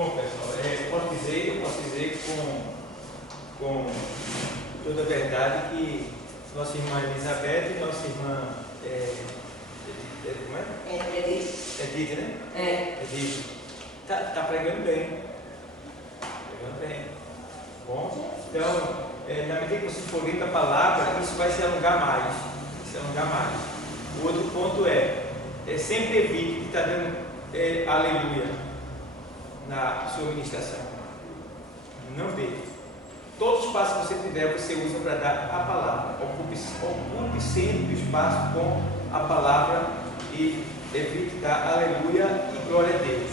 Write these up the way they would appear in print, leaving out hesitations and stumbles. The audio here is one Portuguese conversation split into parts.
Bom, pessoal, eu posso dizer com toda a verdade que nossa irmã Elizabeth e nossa irmã como é? Edith, né? Edith. Tá pregando bem. Pregando bem. Bom, então, na medida que você for lendo a palavra, isso vai se alongar mais. O outro ponto sempre evite que está dando aleluia na sua ministração. Não dê. Todo espaço que você tiver, você usa para dar a palavra. Ocupe sempre o espaço com a palavra e evite dar aleluia e glória a Deus.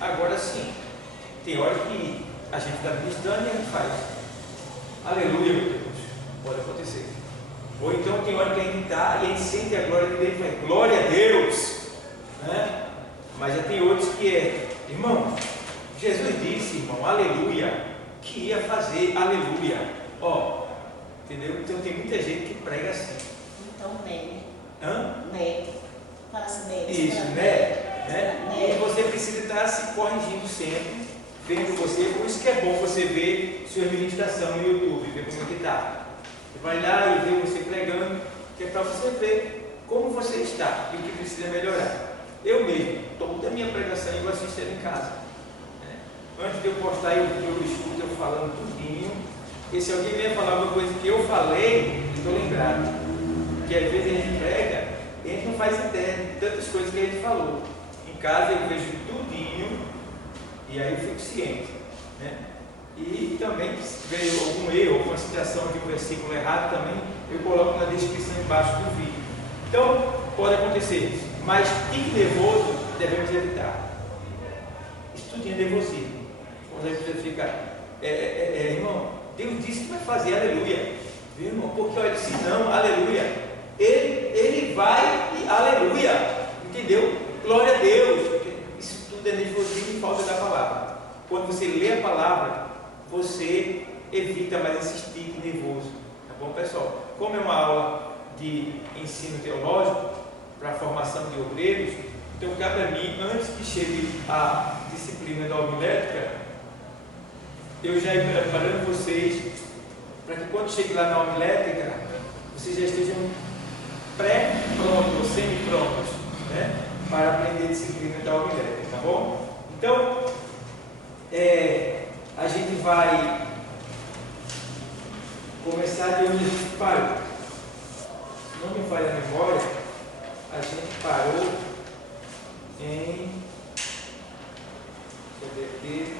Agora sim, tem hora que a gente está ministrando e a gente faz aleluia, meu Deus. Pode acontecer. Ou então tem hora que a gente está e a gente sente a glória de Deus e fala, glória a Deus, né? Mas já tem outros que irmão, Jesus disse, irmão, aleluia, que ia fazer aleluia. Entendeu? Então tem muita gente que prega assim. Então, Né? Fala assim, né? Isso, né? E você precisa estar se corrigindo sempre, vendo você. Por isso que é bom você ver sua ministração no YouTube, ver como é que está. Você vai lá e vê você pregando, que é para você ver como você está e o que precisa melhorar. Eu mesmo, toda a minha pregação eu assisto ela em casa. Antes de eu postar, eu escuto eu falando tudinho. E se alguém vier falar uma coisa que eu falei, eu estou lembrado. Porque às vezes a gente prega e a gente não faz ideia de tantas coisas que a gente falou. Em casa eu vejo tudinho e aí eu fico ciente. Né? E também, se veio algum erro, alguma citação de um versículo errado, também eu coloco na descrição embaixo do vídeo. Então, pode acontecer. Mas fique nervoso, devemos evitar. Estudinho nervosismo. Quando a gente fica, irmão, Deus disse que vai fazer, aleluia. Viu, irmão? Porque olha, se não, aleluia, ele vai e aleluia, entendeu? Glória a Deus. Isso tudo é nervosismo e falta da palavra. Quando você lê a palavra, você evita mais esse tique nervoso. Tá bom, pessoal? Como é uma aula de ensino teológico para a formação de obreiros, então cabe a mim, antes que chegue a disciplina da homilética, eu já ir preparando vocês para que quando chegue lá na homilética, vocês já estejam pré-prontos ou semi-prontos, né, para aprender a disciplina da homilética, tá bom? Então, a gente vai começar de onde a gente parou. Se não me falha a memória, a gente parou em... Deixa eu ver aqui.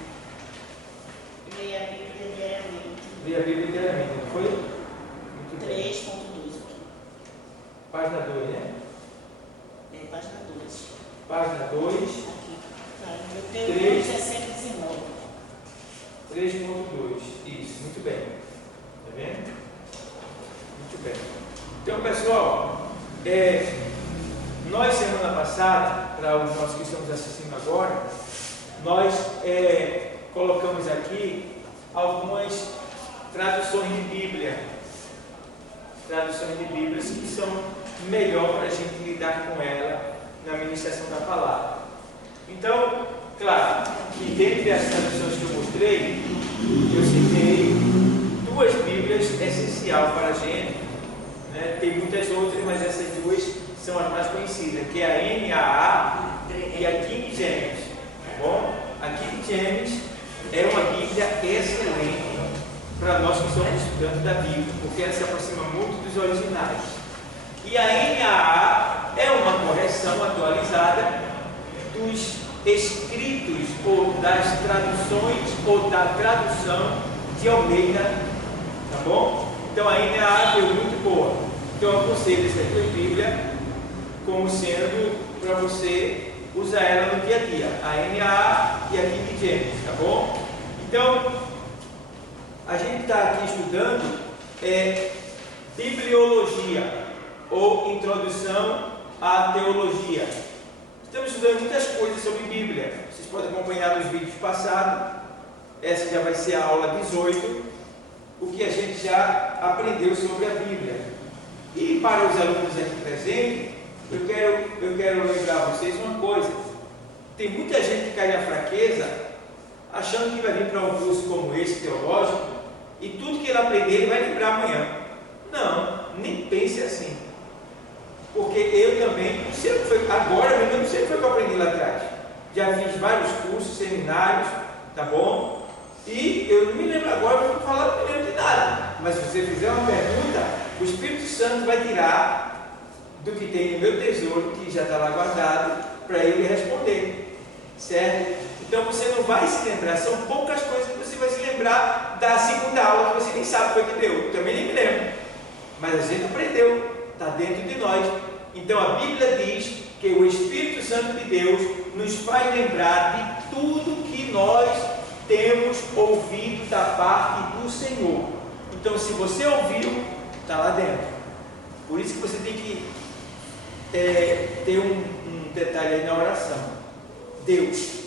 Leia a Bíblia diariamente. Leia a Bíblia diariamente, não foi? Muito bem. 3.2 aqui. Página 2, né? Página 2. Página 2. Aqui. Tá, meu teu 3. 119. 3.2. Isso, muito bem. Tá vendo? Muito bem. Então, pessoal, nós semana passada, para os nossos que estamos assistindo agora, nós colocamos aqui algumas traduções de Bíblia. Traduções de Bíblias que são melhor para a gente lidar com ela na ministração da palavra. Então, claro, que dentre as traduções que eu mostrei, eu citei duas Bíblias essenciais para a gente, né? Tem muitas outras, mas essas duas são as mais conhecidas, que é a NAA e a King James. Tá bom? A King James é uma Bíblia excelente para nós que somos estudantes da Bíblia, porque ela se aproxima muito dos originais. E a NAA é uma correção atualizada dos escritos ou das traduções ou da tradução de Almeida, tá bom? Então a NAA foi muito boa. Então eu aconselho essa tua Bíblia como sendo para você usar ela no dia a dia, a NAA e a King James, tá bom? Então a gente está aqui estudando bibliologia ou introdução à teologia. Estamos estudando muitas coisas sobre Bíblia. Vocês podem acompanhar nos vídeos passados. Essa já vai ser a aula 18. O que a gente já aprendeu sobre a Bíblia. E para os alunos aqui presentes, eu quero lembrar a vocês uma coisa. Tem muita gente que cai na fraqueza achando que vai vir para um curso como esse, teológico, e tudo que ele aprender, ele vai lembrar amanhã. Não, nem pense assim. Porque eu também, não sei o que foi, agora mesmo, eu não sei o que foi que eu aprendi lá atrás. Já fiz vários cursos, seminários, tá bom? E eu não me lembro agora, eu vou falar, não me lembro de nada. Mas se você fizer uma pergunta, o Espírito Santo vai tirar do que tem no meu tesouro, que já está lá guardado, para ele responder. Certo? Então você não vai se lembrar, são poucas coisas que você vai se lembrar da segunda aula que você nem sabe o que foi que deu. Eu também nem me lembro. Mas a gente aprendeu, está dentro de nós. Então a Bíblia diz que o Espírito Santo de Deus nos faz lembrar de tudo que nós temos ouvido da parte do Senhor. Então se você ouviu, está lá dentro. Por isso que você tem que ter um detalhe aí na oração. Deus,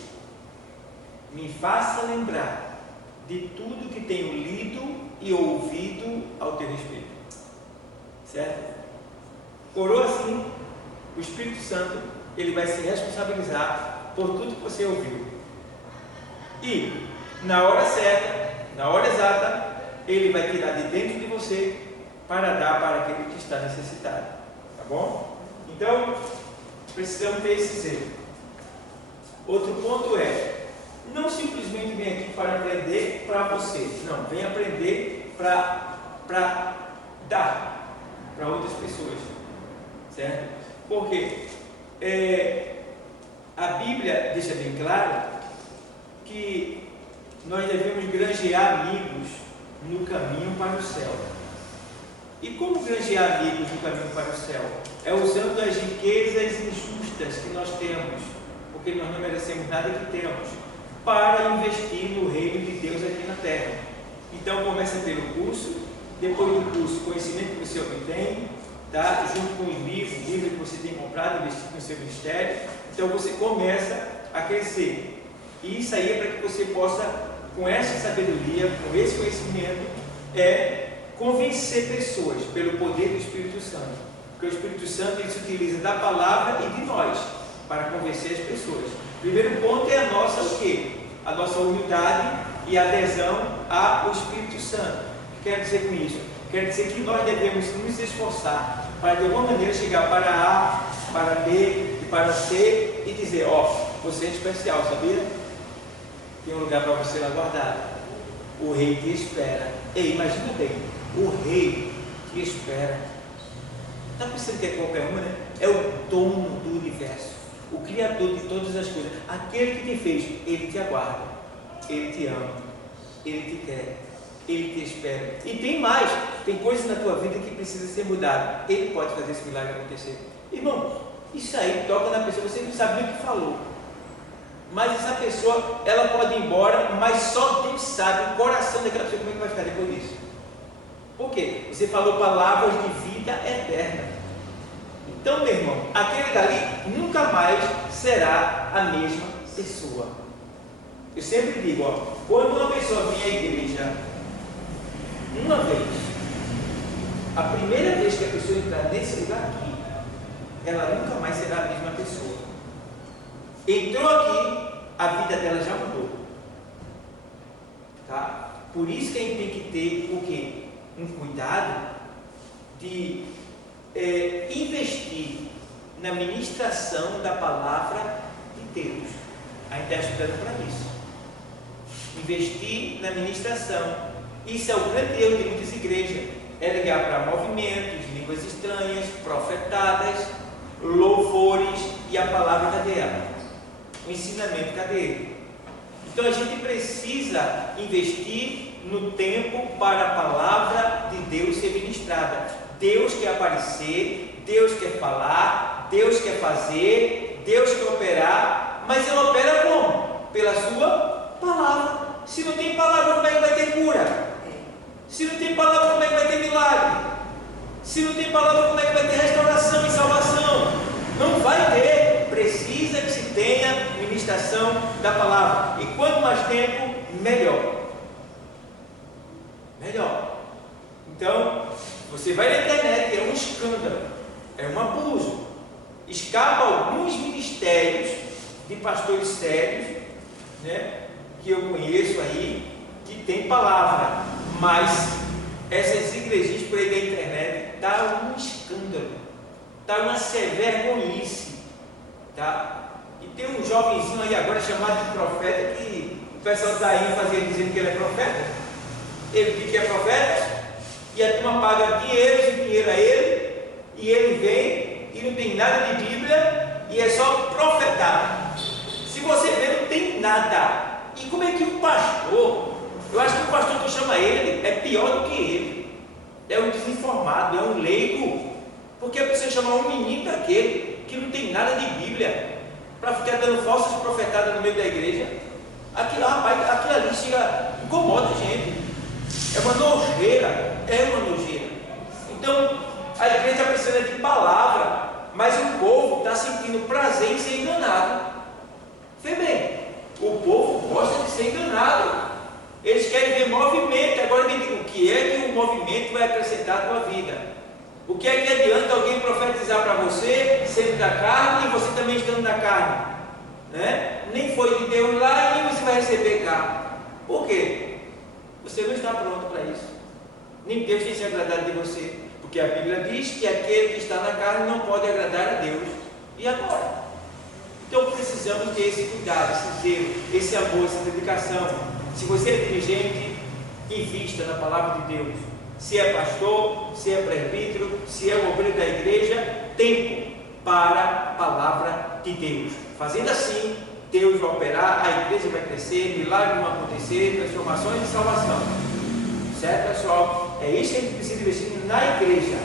me faça lembrar de tudo que tenho lido e ouvido ao teu respeito. Certo? Orou assim, o Espírito Santo, ele vai se responsabilizar por tudo que você ouviu. E, na hora certa, na hora exata, ele vai tirar de dentro de você para dar para aquele que está necessitado. Tá bom? Então, precisamos ter esse zelo. Outro ponto é, não simplesmente vem aqui para aprender para você. Não, vem aprender para dar para outras pessoas. Certo? Porque a Bíblia deixa bem claro que nós devemos granjear amigos no caminho para o céu. E como granjear amigos no caminho para o céu? É usando as riquezas injustas que nós temos, porque nós não merecemos nada que temos, para investir no reino de Deus aqui na terra. Então começa pelo curso, depois do curso, conhecimento que você obtém, tá? Junto com os livros que você tem comprado, investido no seu ministério. Então você começa a crescer. E isso aí é para que você possa, com essa sabedoria, com esse conhecimento, convencer pessoas pelo poder do Espírito Santo. Porque o Espírito Santo ele se utiliza da palavra e de nós para convencer as pessoas. O primeiro ponto é a nossa o quê? A nossa humildade e adesão ao Espírito Santo. O que quer dizer com isso? Quer dizer que nós devemos nos esforçar para de alguma maneira chegar para A, para B e para C e dizer, você é especial, sabia? Tem um lugar para você lá guardado. O rei te espera. Ei, imagina bem, o rei te espera. Está pensando que é qualquer uma, né? É o dono do universo, o Criador de todas as coisas, aquele que te fez. Ele te aguarda, ele te ama, ele te quer, ele te espera. E tem mais, tem coisas na tua vida que precisa ser mudada. Ele pode fazer esse milagre acontecer. Irmão, isso aí toca na pessoa, você não sabe nem o que falou, mas essa pessoa, ela pode ir embora, mas só Deus sabe o coração daquela pessoa como é que vai ficar depois disso. Por quê? Você falou palavras de vida eterna. Então, meu irmão, aquele dali nunca mais será a mesma pessoa. Eu sempre digo, quando uma pessoa vem à igreja uma vez, a primeira vez que a pessoa entrar nesse lugar aqui, ela nunca mais será a mesma pessoa. Entrou aqui, a vida dela já mudou. Tá? Por isso que a gente tem que ter o quê? Um cuidado de investir na ministração da palavra de Deus. A gente está estudando para isso. Investir na ministração. Isso é o grande erro de muitas igrejas. É ligar para movimentos, línguas estranhas, profetadas, louvores e a palavra, cadê ela? O ensinamento, cadê ele? Então a gente precisa investir no tempo para a palavra de Deus ser ministrada. Deus quer aparecer, Deus quer falar, Deus quer fazer, Deus quer operar, mas Ele opera como? Pela sua palavra. Se não tem palavra, como é que vai ter cura? Se não tem palavra, como é que vai ter milagre? Se não tem palavra, como é que vai ter restauração e salvação? Não vai ter. Precisa que se tenha ministração da palavra. E quanto mais tempo, melhor. Melhor. Então, você vai na internet, é um escândalo, é um abuso. Escapa alguns ministérios de pastores sérios, né, que eu conheço aí que tem palavra, mas essas igrejinhas por aí da internet tá um escândalo, tá uma vergonhice, tá? E tem um jovenzinho aí agora chamado de profeta que o pessoal está aí fazendo dizendo que ele é profeta. Ele diz que é profeta e a turma paga dinheiro a ele, e ele vem e não tem nada de Bíblia e é só profetar. Se você ver, não tem nada. E como é que o pastor, eu acho que o pastor que chama ele é pior do que ele, é um desinformado, é um leigo, porque a pessoa chamar um menino daquele que não tem nada de Bíblia para ficar dando falsas profetadas no meio da igreja, aquilo ali chega, incomoda a gente, é uma nojeira, Então a igreja está precisando de palavra, mas o povo está sentindo prazer em ser enganado. Vê bem, o povo gosta de ser enganado, eles querem ver movimento. Agora me diga, o que é que o movimento vai acrescentar à tua vida? O que é que adianta alguém profetizar para você, sendo da carne, e você também estando na carne? Né? Nem foi de Deus lá e nem você vai receber cá. Por quê? Você não está pronto para isso. Nem Deus tem se agradado de você, porque a Bíblia diz que aquele que está na carne não pode agradar a Deus. E agora? Então precisamos ter esse cuidado, esse zelo, esse amor, essa dedicação. Se você é dirigente, invista na palavra de Deus. Se é pastor, se é presbítero, se é obreiro da igreja, tempo para a palavra de Deus. Fazendo assim, Deus vai operar, a igreja vai crescer, milagres vão acontecer, transformações e salvação. Certo, pessoal? É isso que a gente precisa investir na igreja.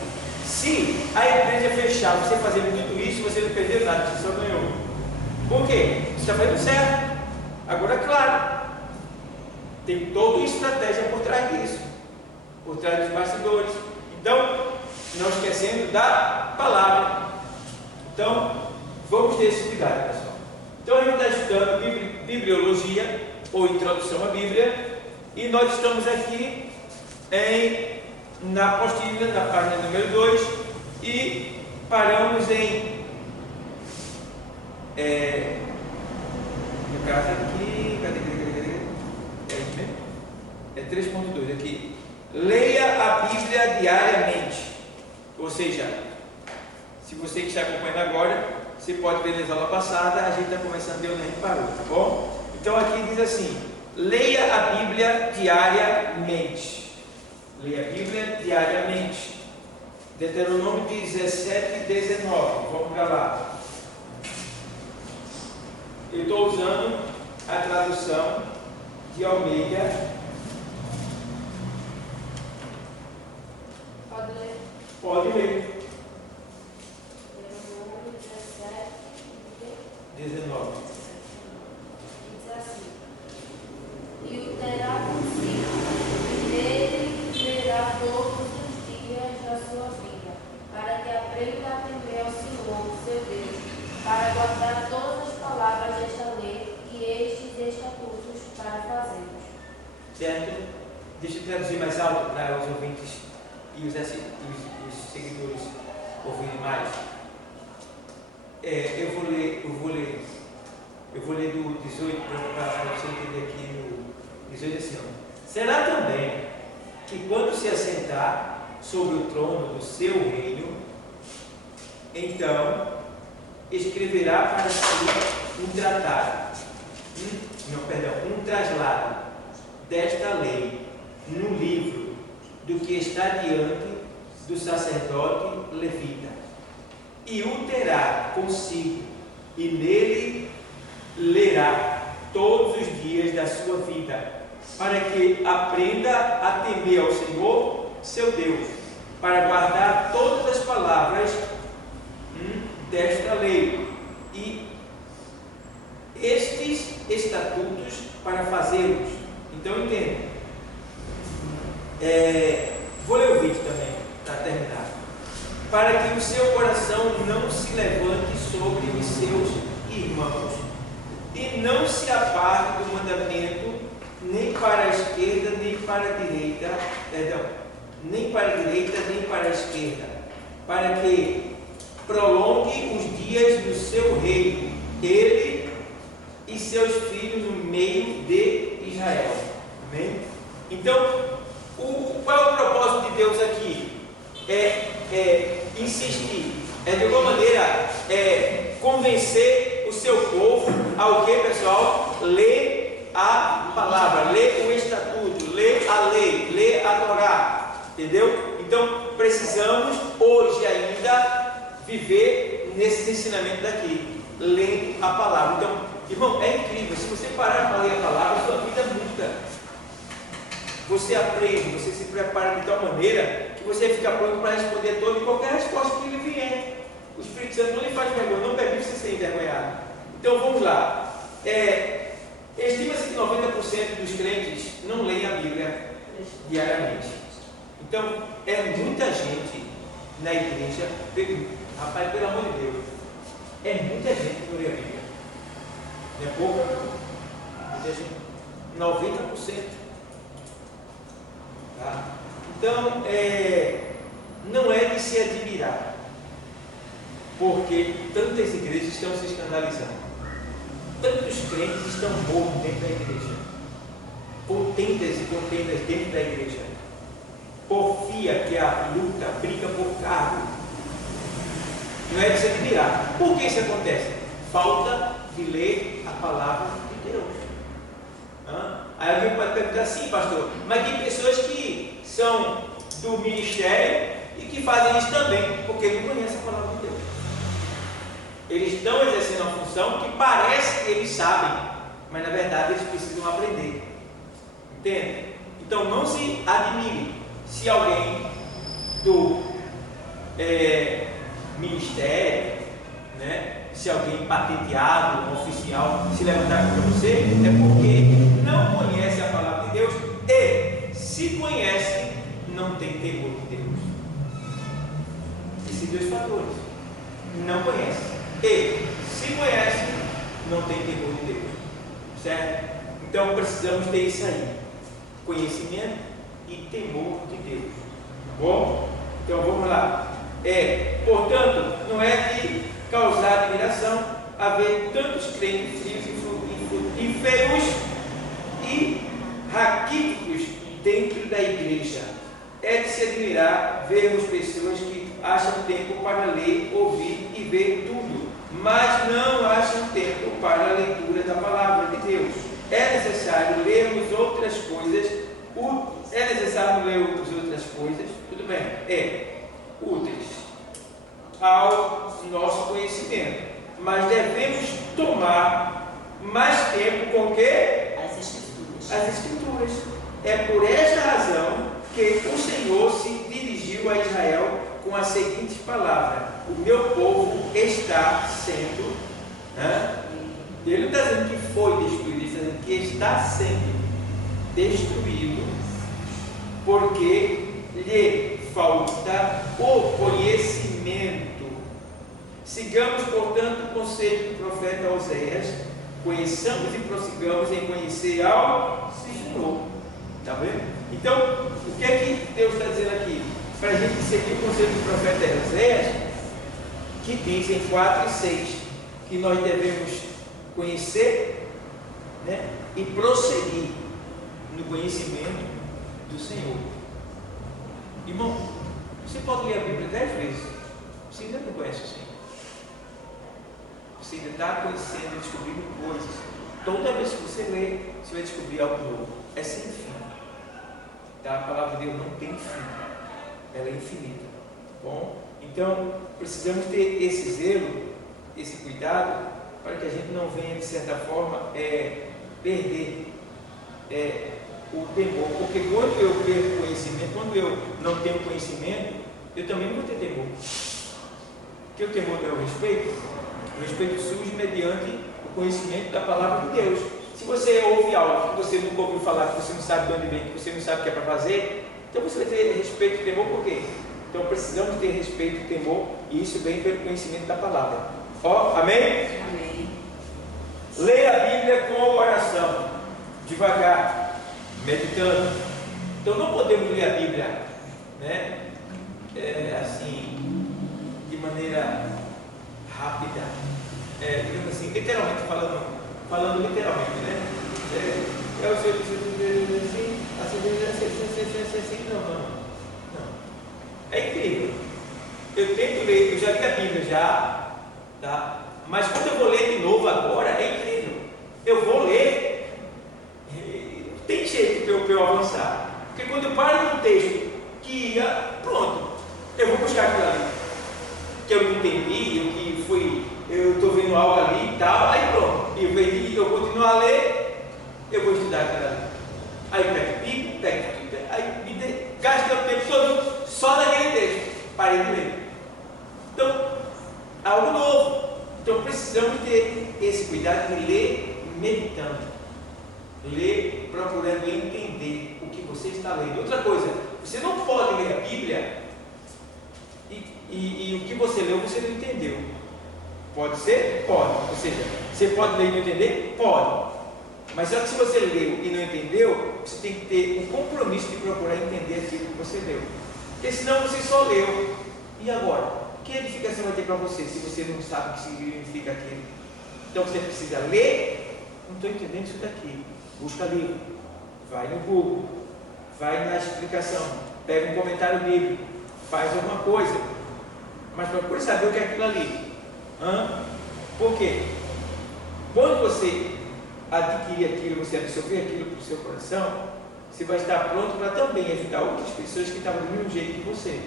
Se a igreja fechar, você fazendo tudo isso, você não perdeu nada, você só ganhou. Por quê? Você está fazendo certo. Agora, claro, tem toda uma estratégia por trás disso, por trás dos bastidores. Então, não esquecendo da palavra. Então, vamos ter esse cuidado, pessoal. Então, a gente está estudando bibliologia, ou introdução à Bíblia, e nós estamos aqui na apostila, na página número 2, e paramos no caso aqui, cadê? É isso mesmo? É 3.2 aqui. Leia a Bíblia diariamente. Ou seja, se você que está acompanhando agora, você pode ver nas aulas passadas, a gente está começando, a gente parou, tá bom? Então aqui diz assim: leia a Bíblia diariamente. Leia a Bíblia diariamente. Deuteronômio 17, 19. Vamos para lá. Eu estou usando a tradução de Almeida. Pode ler. Pode ler. 19. Diz assim: e o terá consigo, e nele verá todos os dias da sua vida, para que aprenda a temer ao Senhor, seu Deus, para guardar todas as palavras desta lei e estes estatutos para fazê-los. Certo? Deixa eu traduzir mais alto para os ouvintes e os seguidores ouvirem mais. Eu vou ler do 18 para você entender aqui no 18 assim. Será também que quando se assentar sobre o trono do seu reino, então escreverá para si um tratado, um traslado desta lei no livro do que está diante do sacerdote levita, e o terá consigo, e nele lerá todos os dias da sua vida, para que aprenda a temer ao Senhor, seu Deus, para guardar todas as palavras desta lei e estes estatutos para fazê-los. Então entenda. Vou ler o vídeo também, para terminar. Para que o seu coração não se levante sobre os seus irmãos e não se aparte do mandamento, nem para a esquerda, nem para a direita, nem para a direita, nem para a esquerda, para que prolongue os dias do seu reino, ele e seus filhos no meio de convencer o seu povo ao que, pessoal? Ler a palavra, ler o estatuto, ler a lei, ler a Torá, entendeu? Então precisamos hoje ainda viver nesse ensinamento daqui, lendo a palavra. Então, irmão, é incrível, se você parar para ler a palavra, a sua vida muda. Você aprende, você se prepara de tal maneira que você fica pronto para responder toda e qualquer resposta que lhe vier. O Espírito Santo não lhe faz vergonha, não permite você ser envergonhado. Então vamos lá. Estima-se que 90% dos crentes não leem a Bíblia diariamente. Então é muita gente na igreja, rapaz, pelo amor de Deus, é muita gente que não lê a Bíblia. Não é pouco? Muita gente. 90%. Tá? Então, não é de se admirar, porque tantas igrejas estão se escandalizando, tantos crentes estão mortos dentro da igreja, contendas e contendas dentro da igreja, porfia, que é a luta, briga por cargo. Não é de se admirar. Por que isso acontece? Falta de ler a palavra de Deus. Aí alguém pode perguntar assim, pastor, mas tem pessoas que são do ministério e que fazem isso também, porque não conhecem a palavra de Deus. Eles estão exercendo uma função que parece que eles sabem, mas na verdade eles precisam aprender. Entende? Então não se admire se alguém do ministério, né, se alguém patenteado, um oficial, se levantar contra você, é porque não conhece a palavra de Deus e, se conhece, não tem temor de Deus. Esses dois fatores. Não conhece e, se conhece, não tem temor de Deus. Certo? Então precisamos ter isso aí: conhecimento e temor de Deus. Bom? Então vamos lá. Portanto, não é de causar admiração haver tantos crentes frios e feios e raquíticos dentro da igreja. É de se admirar vermos pessoas que acham tempo para ler, ouvir e ver tudo, mas não acham tempo para a leitura da palavra de Deus. É necessário lermos outras coisas. É necessário lermos outras coisas, tudo bem, úteis ao nosso conhecimento, mas devemos tomar mais tempo com o quê? As Escrituras. As Escrituras. É por esta razão que o Senhor se dirigiu a Israel com a seguinte palavra: o meu povo está sendo, ele não está dizendo que foi destruído, ele está dizendo que está sendo destruído, porque lhe falta o conhecimento. Sigamos, portanto, o conselho do profeta Oséias: conheçamos e prossigamos em conhecer ao Senhor. Está vendo? Então, o que é que Deus está dizendo aqui? Para a gente seguir o conselho do profeta Oséias, que diz em 4 e 6 que nós devemos conhecer, né, e prosseguir no conhecimento do Senhor. Irmão, você pode ler a Bíblia 10 vezes, você ainda não conhece o Senhor. Você ainda está conhecendo, descobrindo coisas. Toda vez que você lê, você vai descobrir algo novo. É sem fim. Tá? A palavra de Deus não tem fim. Ela é infinita. Bom, então precisamos ter esse zelo, esse cuidado, para que a gente não venha, de certa forma, perder o temor. Porque quando eu perco conhecimento, quando eu não tenho conhecimento, eu também não vou ter temor. Porque o temor é o respeito. O respeito surge mediante o conhecimento da palavra de Deus. Se você ouve algo que você nunca ouviu falar, que você não sabe de onde vem, que você não sabe o que é para fazer, então você vai ter respeito e temor. Por quê? Então precisamos ter respeito e temor, e isso vem pelo conhecimento da palavra. Amém? Amém. Leia a Bíblia com oração, devagar, meditando. Então não podemos ler a Bíblia, né, assim, de maneira rápida, digamos assim, literalmente falando literalmente, né? O Senhor disse assim, não. É incrível. Eu tento ler, eu já li a Bíblia já, Tá? Mas quando eu vou ler de novo agora, é incrível. Eu vou ler, não tem jeito para eu avançar. Porque quando eu paro num texto que ia, pronto, eu vou buscar aquilo ali. Que eu não entendi, o que foi, eu estou vendo algo ali e tal, aí pronto. Eu continuo a ler, eu vou estudar aquilo ali. Aí eu pego Bíblia, aí gastei o tempo todo só naquele texto. Parei de ler. Então, algo novo. Então precisamos ter esse cuidado de ler meditando. Ler procurando entender o que você está lendo. Outra coisa, você não pode ler a Bíblia e o que você leu você não entendeu. Pode ser? Pode. Ou seja, você pode ler e não entender? Pode. Mas só que se você leu e não entendeu, você tem que ter um compromisso de procurar entender aquilo que você leu. Porque senão você só leu. E agora? Que edificação vai ter para você se você não sabe o que significa aquilo? Então você precisa ler. Não estou entendendo isso daqui. Busca livro. Vai no Google. Vai na explicação. Pega um comentário bíblico. Faz alguma coisa. Mas procure saber o que é aquilo ali. Por quê? Quando você adquirir aquilo, você absorver aquilo para o seu coração, você vai estar pronto para também ajudar outras pessoas que estavam do mesmo jeito que você.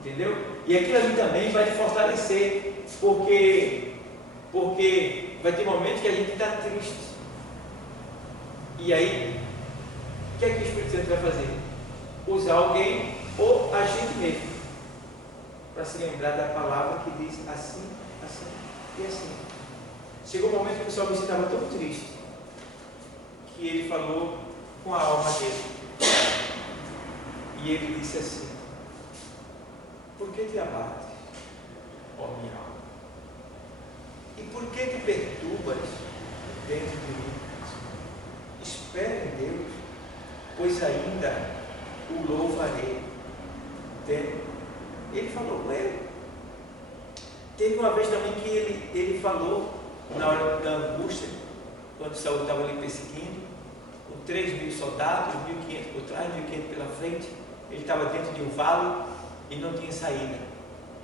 Entendeu? E aquilo ali também vai te fortalecer, porque vai ter momentos que a gente está triste. E aí, o que é que o Espírito Santo vai fazer? Usar alguém ou a gente mesmo, para se lembrar da palavra que diz assim, assim e assim. Chegou um momento que o salmista estava tão triste, que ele falou com a alma dele. E ele disse assim: por que te abates, ó minha alma? E por que te perturbas dentro de mim? Espera em Deus, pois ainda o louvarei. Ele falou com ele. Teve uma vez também que ele falou, na hora da angústia, quando Saul estava ali perseguindo, com 3.000 soldados, 1.500 por trás, 1.500 pela frente, ele estava dentro de um vale e não tinha saída.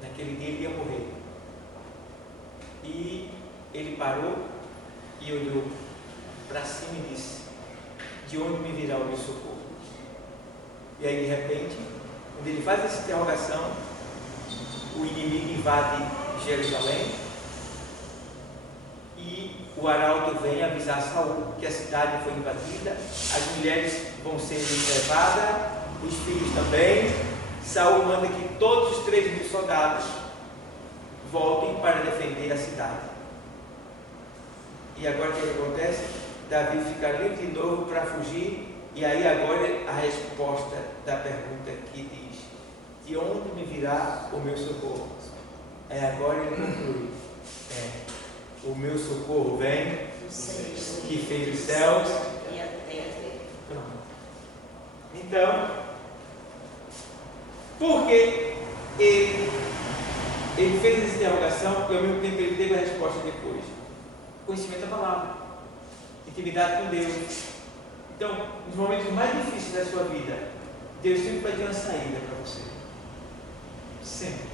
Naquele dia ele ia morrer. E ele parou e olhou para cima e disse: de onde me virá o meu socorro? E aí, de repente, quando ele faz essa interrogação, o inimigo invade Jerusalém e o arauto vem avisar Saul que a cidade foi invadida, as mulheres vão ser levadas, os filhos também. Saul manda que todos os 3.000 soldados voltem para defender a cidade. E agora o que acontece? Davi fica livre de novo para fugir. E aí agora a resposta da pergunta que diz: de onde me virá o meu socorro? Agora ele conclui: o meu socorro vem que fez os céus e a terra. Então, porque ele fez essa interrogação e ao mesmo tempo ele teve a resposta depois? Conhecimento da palavra, intimidade com Deus. Então, nos momentos mais difíceis da sua vida, Deus sempre vai ter uma saída para você. Sempre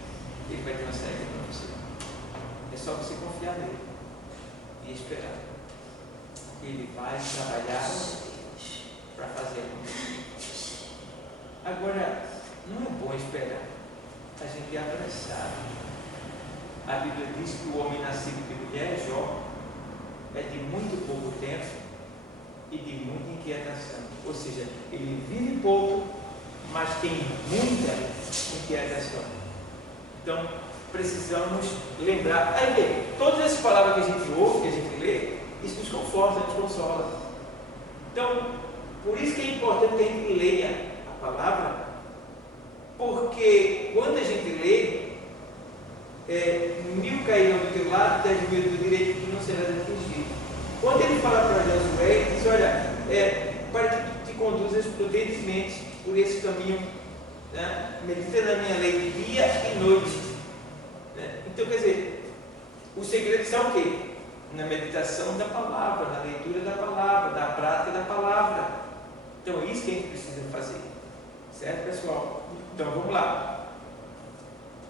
Ele vai ter uma saída para você. É só você confiar nele e esperar. Ele vai trabalhar para fazer acontecer. Agora, não é bom esperar. A gente é apressado. A Bíblia diz que o homem nascido de mulher, Jó, é de muito pouco tempo e de muita inquietação. Ou seja, ele vive pouco, mas tem muita inquietação. Então, precisamos lembrar. Aí vem, todas essas palavras que a gente ouve, que a gente lê, isso nos conforta, nos consola. Então, por isso que é importante que a gente leia a palavra, porque quando a gente lê, 1.000 cairão do teu lado, 10.000 do direito, que não serás atingido. Quando ele fala para Josué, ele diz: olha, para que tu te conduzas prudentemente por esse caminho, né? Medita na minha lei de dia e noite. Né? Então, quer dizer, o segredo está o quê? Na meditação da palavra, na leitura da palavra, na prática da palavra. Então, é isso que a gente precisa fazer. Certo, pessoal? Então, vamos lá.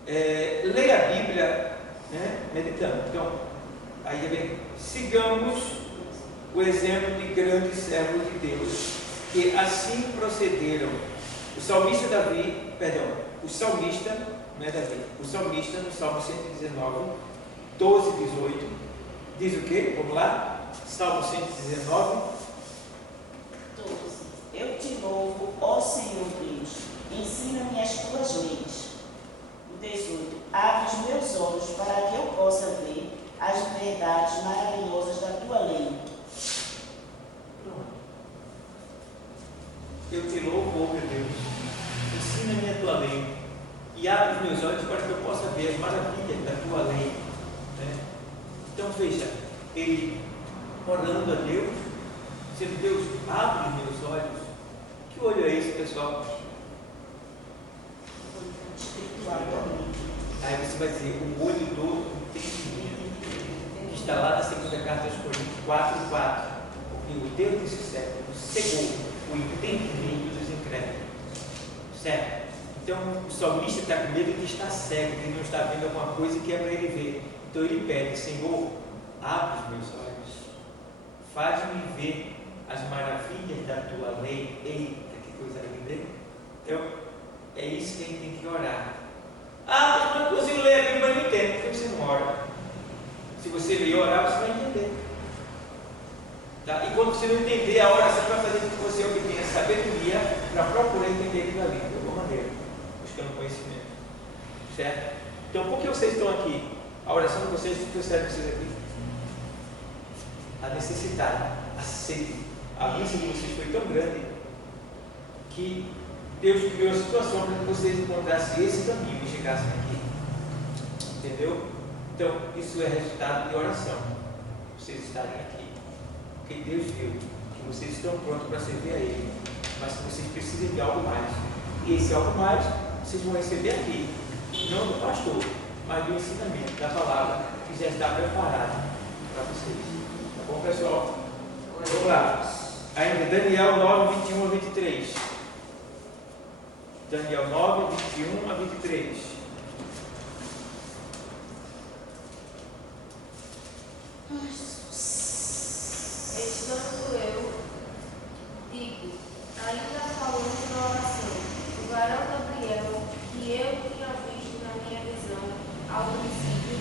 Ler a Bíblia né? Meditando. Então, aí vem, sigamos o exemplo de grandes servos de Deus, que assim procederam. O salmista, não é Davi, o salmista, no Salmo 119, 12, 18, diz o quê? Vamos lá? Salmo 119. 12. Eu te louvo, ó Senhor Deus, ensina-me as tuas leis. O 18. Abre os meus olhos para que eu possa ver as verdades maravilhosas da tua lei. Pronto. Eu te louvo, ó meu Deus, ensina-me a tua lei e abre os meus olhos para que eu possa ver as maravilhas da tua lei. Né? Então veja, ele orando a Deus, dizendo: Deus, abre os meus olhos. Que olho é esse, pessoal? Espiritual. Aí você vai dizer: o olho do entendimento, que está lá na segunda carta aos Coríntios 4:4. Porque o Deus desse século cegou o entendimento dos incrédulos. Certo? Então o salmista está com medo de estar cego, de não estar vendo alguma coisa que é para ele ver. Então ele pede: Senhor, abre os meus olhos, faz-me ver as maravilhas da tua lei. Eita, que coisa linda, hein? Então é isso que a gente tem que orar. Ah, mas não consigo ler a Bíblia, mas não entendo. Porque você não ora. Se você ler e orar, você vai entender. Tá? E quando você não entender, a oração vai fazer com que você obtenha sabedoria para procurar entender aquilo ali, de alguma maneira, buscando conhecimento. Certo? Então, por que vocês estão aqui? A oração de vocês, o que serve vocês aqui? A necessidade, a sede. A missa de vocês foi tão grande que Deus criou a situação para que vocês encontrassem esse caminho e chegassem aqui. Entendeu? Então, isso é resultado de oração. Vocês estarem aqui. Porque Deus viu que vocês estão prontos para servir a Ele, mas que vocês precisam de algo mais. E esse algo mais vocês vão receber aqui, não do pastor, mas do ensinamento, da palavra, que já está preparado para vocês. Tá bom, pessoal? Vamos lá. Ainda Daniel 9, 21 a 23. Daniel 9, 21 a 23. Estando eu, digo, ainda falando na oração, o varão Gabriel, que eu tinha visto na minha visão ao princípio,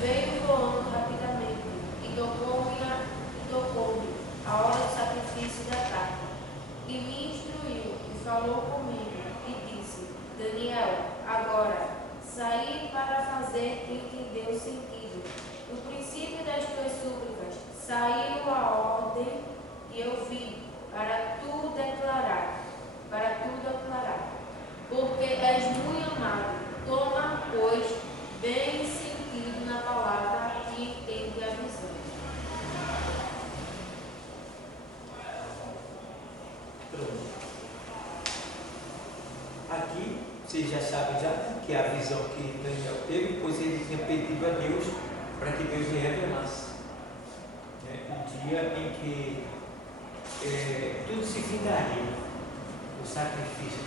veio voando rapidamente e tocou-me a hora do sacrifício da tarde, e me instruiu e falou comigo e disse: Daniel, agora saí para fazer entender o sentido. No princípio das tuas súplicas saiu a ordem e eu vim para tu declarar, porque és muito amado. Toma, pois, bem sentido na palavra e entende a visão. Aqui, vocês já sabem que a visão que Daniel teve, pois ele tinha pedido a Deus para que Deus lhe revelasse. O dia em que tudo se findaria, o sacrifício,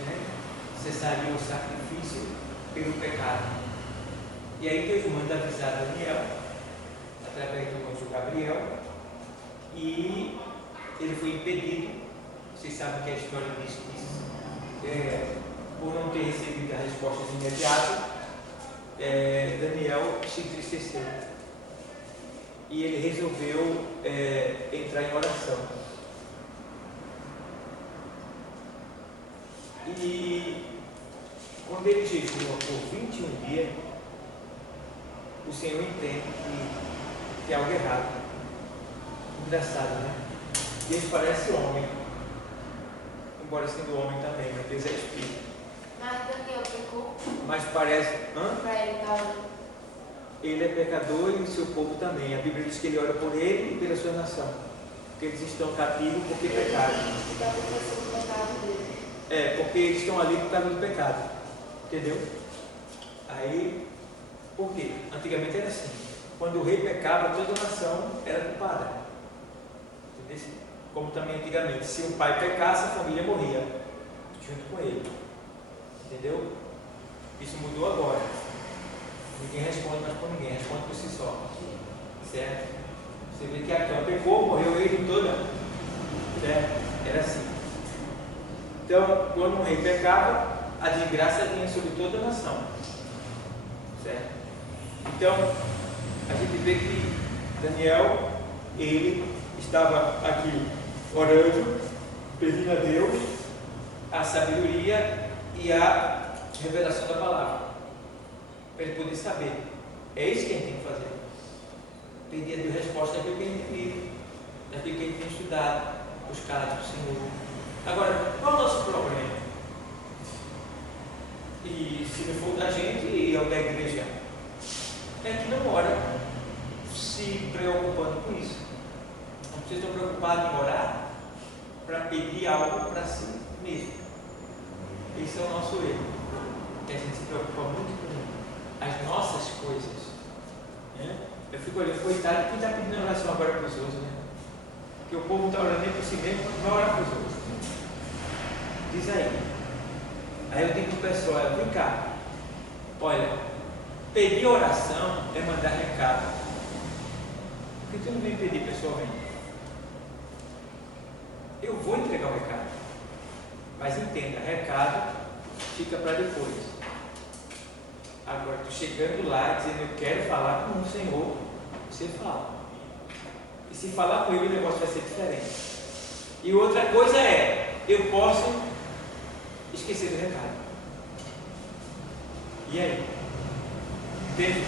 cessaria o sacrifício pelo pecado. E aí Deus manda avisar Daniel, através do anjo Gabriel, e ele foi impedido. Vocês sabem que a história diz que por não ter recebido as respostas imediatas, Daniel se entristeceu. E ele resolveu entrar em oração. E quando ele jejua por 21 dias, o Senhor entende que tem algo errado. Engraçado, né? Deus parece homem, embora sendo homem também, mas Deus é espírito. Mas Daniel pecou? Mas parece. Para ele estar. Ele é pecador e o seu povo também. A Bíblia diz que ele ora por ele e pela sua nação. Porque eles estão cativos porque pecaram. Porque eles estão ali por causa do pecado. Entendeu? Aí, por quê? Antigamente era assim. Quando o rei pecava, toda a nação era culpada. Entendeu? Como também antigamente. Se o pai pecasse, a família morria junto com ele. Entendeu? Isso mudou agora. Ninguém responde mais por ninguém, responde por si só. Certo? Você vê que Acã pecou, morreu ele toda. Certo? Era assim. Então, quando um rei pecava, a desgraça vinha sobre toda a nação. Certo? Então, a gente vê que Daniel, ele estava aqui orando, pedindo a Deus a sabedoria e a revelação da palavra, para ele poder saber. É isso que a gente tem que fazer. Pedir a Deus resposta daquilo que a gente tem lido, daquilo que a gente tem estudado, buscado do Senhor. Agora, qual é o nosso problema? E se não for da gente e é o da igreja, é que não ora se preocupando com isso. Não precisa estar preocupado em orar para pedir algo para si mesmo. Esse é o nosso erro. Que a gente se preocupa muito com as nossas coisas. Né? Eu fico olhando, coitado, quem está pedindo oração agora para os outros, né? Porque o povo está orando nem por si mesmo, não vai orar para os outros. Diz aí. Aí eu digo para o pessoal, vem cá. Olha, pedir oração é mandar recado. Porque tu não vem pedir pessoalmente. Eu vou entregar o recado. Mas entenda, recado fica para depois. Agora, tu chegando lá dizendo eu quero falar com o Senhor, você fala. E se falar com ele, o negócio vai ser diferente. E outra coisa é, eu posso esquecer do recado. E aí? Entende?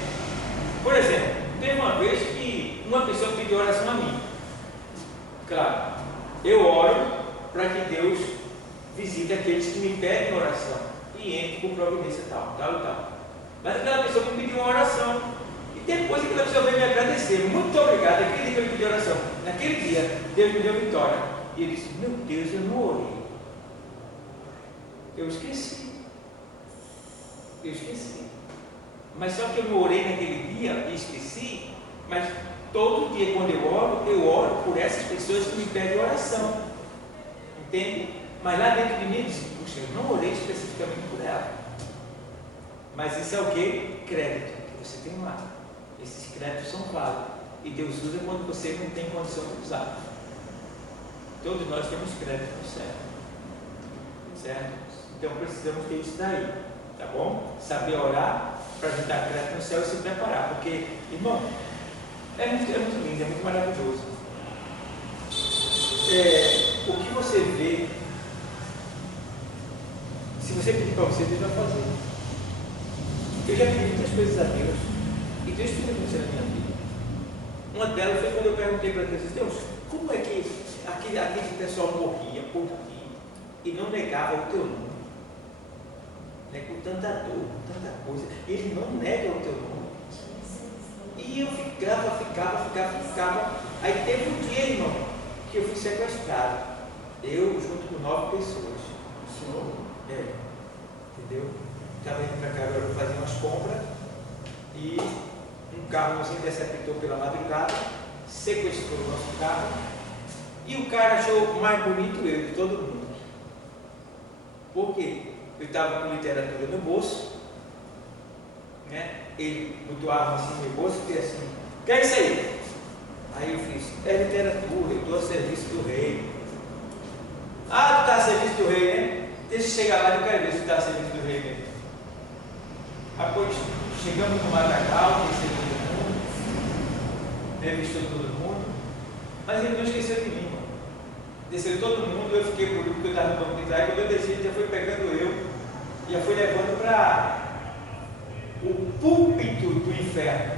Por exemplo, teve uma vez que uma pessoa pediu oração a mim. Claro, eu oro para que Deus visite aqueles que me pedem oração e entre com providência tal. Mas aquela pessoa me pediu uma oração e depois aquela pessoa veio me agradecer. Muito obrigado, aquele dia que eu pedi oração. Naquele dia, Deus me deu vitória. E ele disse, meu Deus, eu não orei. Eu esqueci. Mas só que eu não orei naquele dia e esqueci, mas todo dia quando eu oro por essas pessoas que me pedem oração. Entende? Mas lá dentro de mim eu disse, puxa, eu não orei especificamente por ela. Mas isso é o que? Crédito que você tem lá. Esses créditos são válidos. E Deus usa quando você não tem condição de usar. Todos nós temos crédito no céu. Certo? Então precisamos ter isso daí. Tá bom? Saber orar para a gente dar crédito no céu e se preparar. Porque, irmão, é muito lindo, é muito maravilhoso. O que você vê, se você pedir para você, Deus vai fazer. Eu já pedi muitas coisas a Deus e Deus fez acontecer na minha vida. Uma delas foi quando eu perguntei para Deus, Deus, como é que aquele pessoal morria por ti e não negava o teu nome? Né? Com tanta dor, com tanta coisa, ele não nega o teu nome. E eu ficava. Aí teve um dia, irmão, que eu fui sequestrado. Eu junto com 9 pessoas. O senhor? Entendeu? Estava indo para cá agora para fazer umas compras e um carro nos interceptou pela madrugada, sequestrou o nosso carro e o cara achou mais bonito eu de todo mundo. Por quê? Eu estava com literatura no bolso, né? Ele botou a arma assim no meu bolso e fez assim, o que é isso aí? Aí eu fiz, é literatura, eu estou a serviço do rei. Ah, tu está a serviço do rei, né? Deixa eu chegar lá e eu quero ver se tu está a serviço do rei mesmo. Depois chegamos no Matagal, desceu todo mundo, revistou todo mundo, mas ele não esqueceu de mim, mano. Desceu todo mundo, eu fiquei por último, porque eu estava no banco de trás, quando eu desci, ele já foi pegando eu, já foi levando para o púlpito do inferno,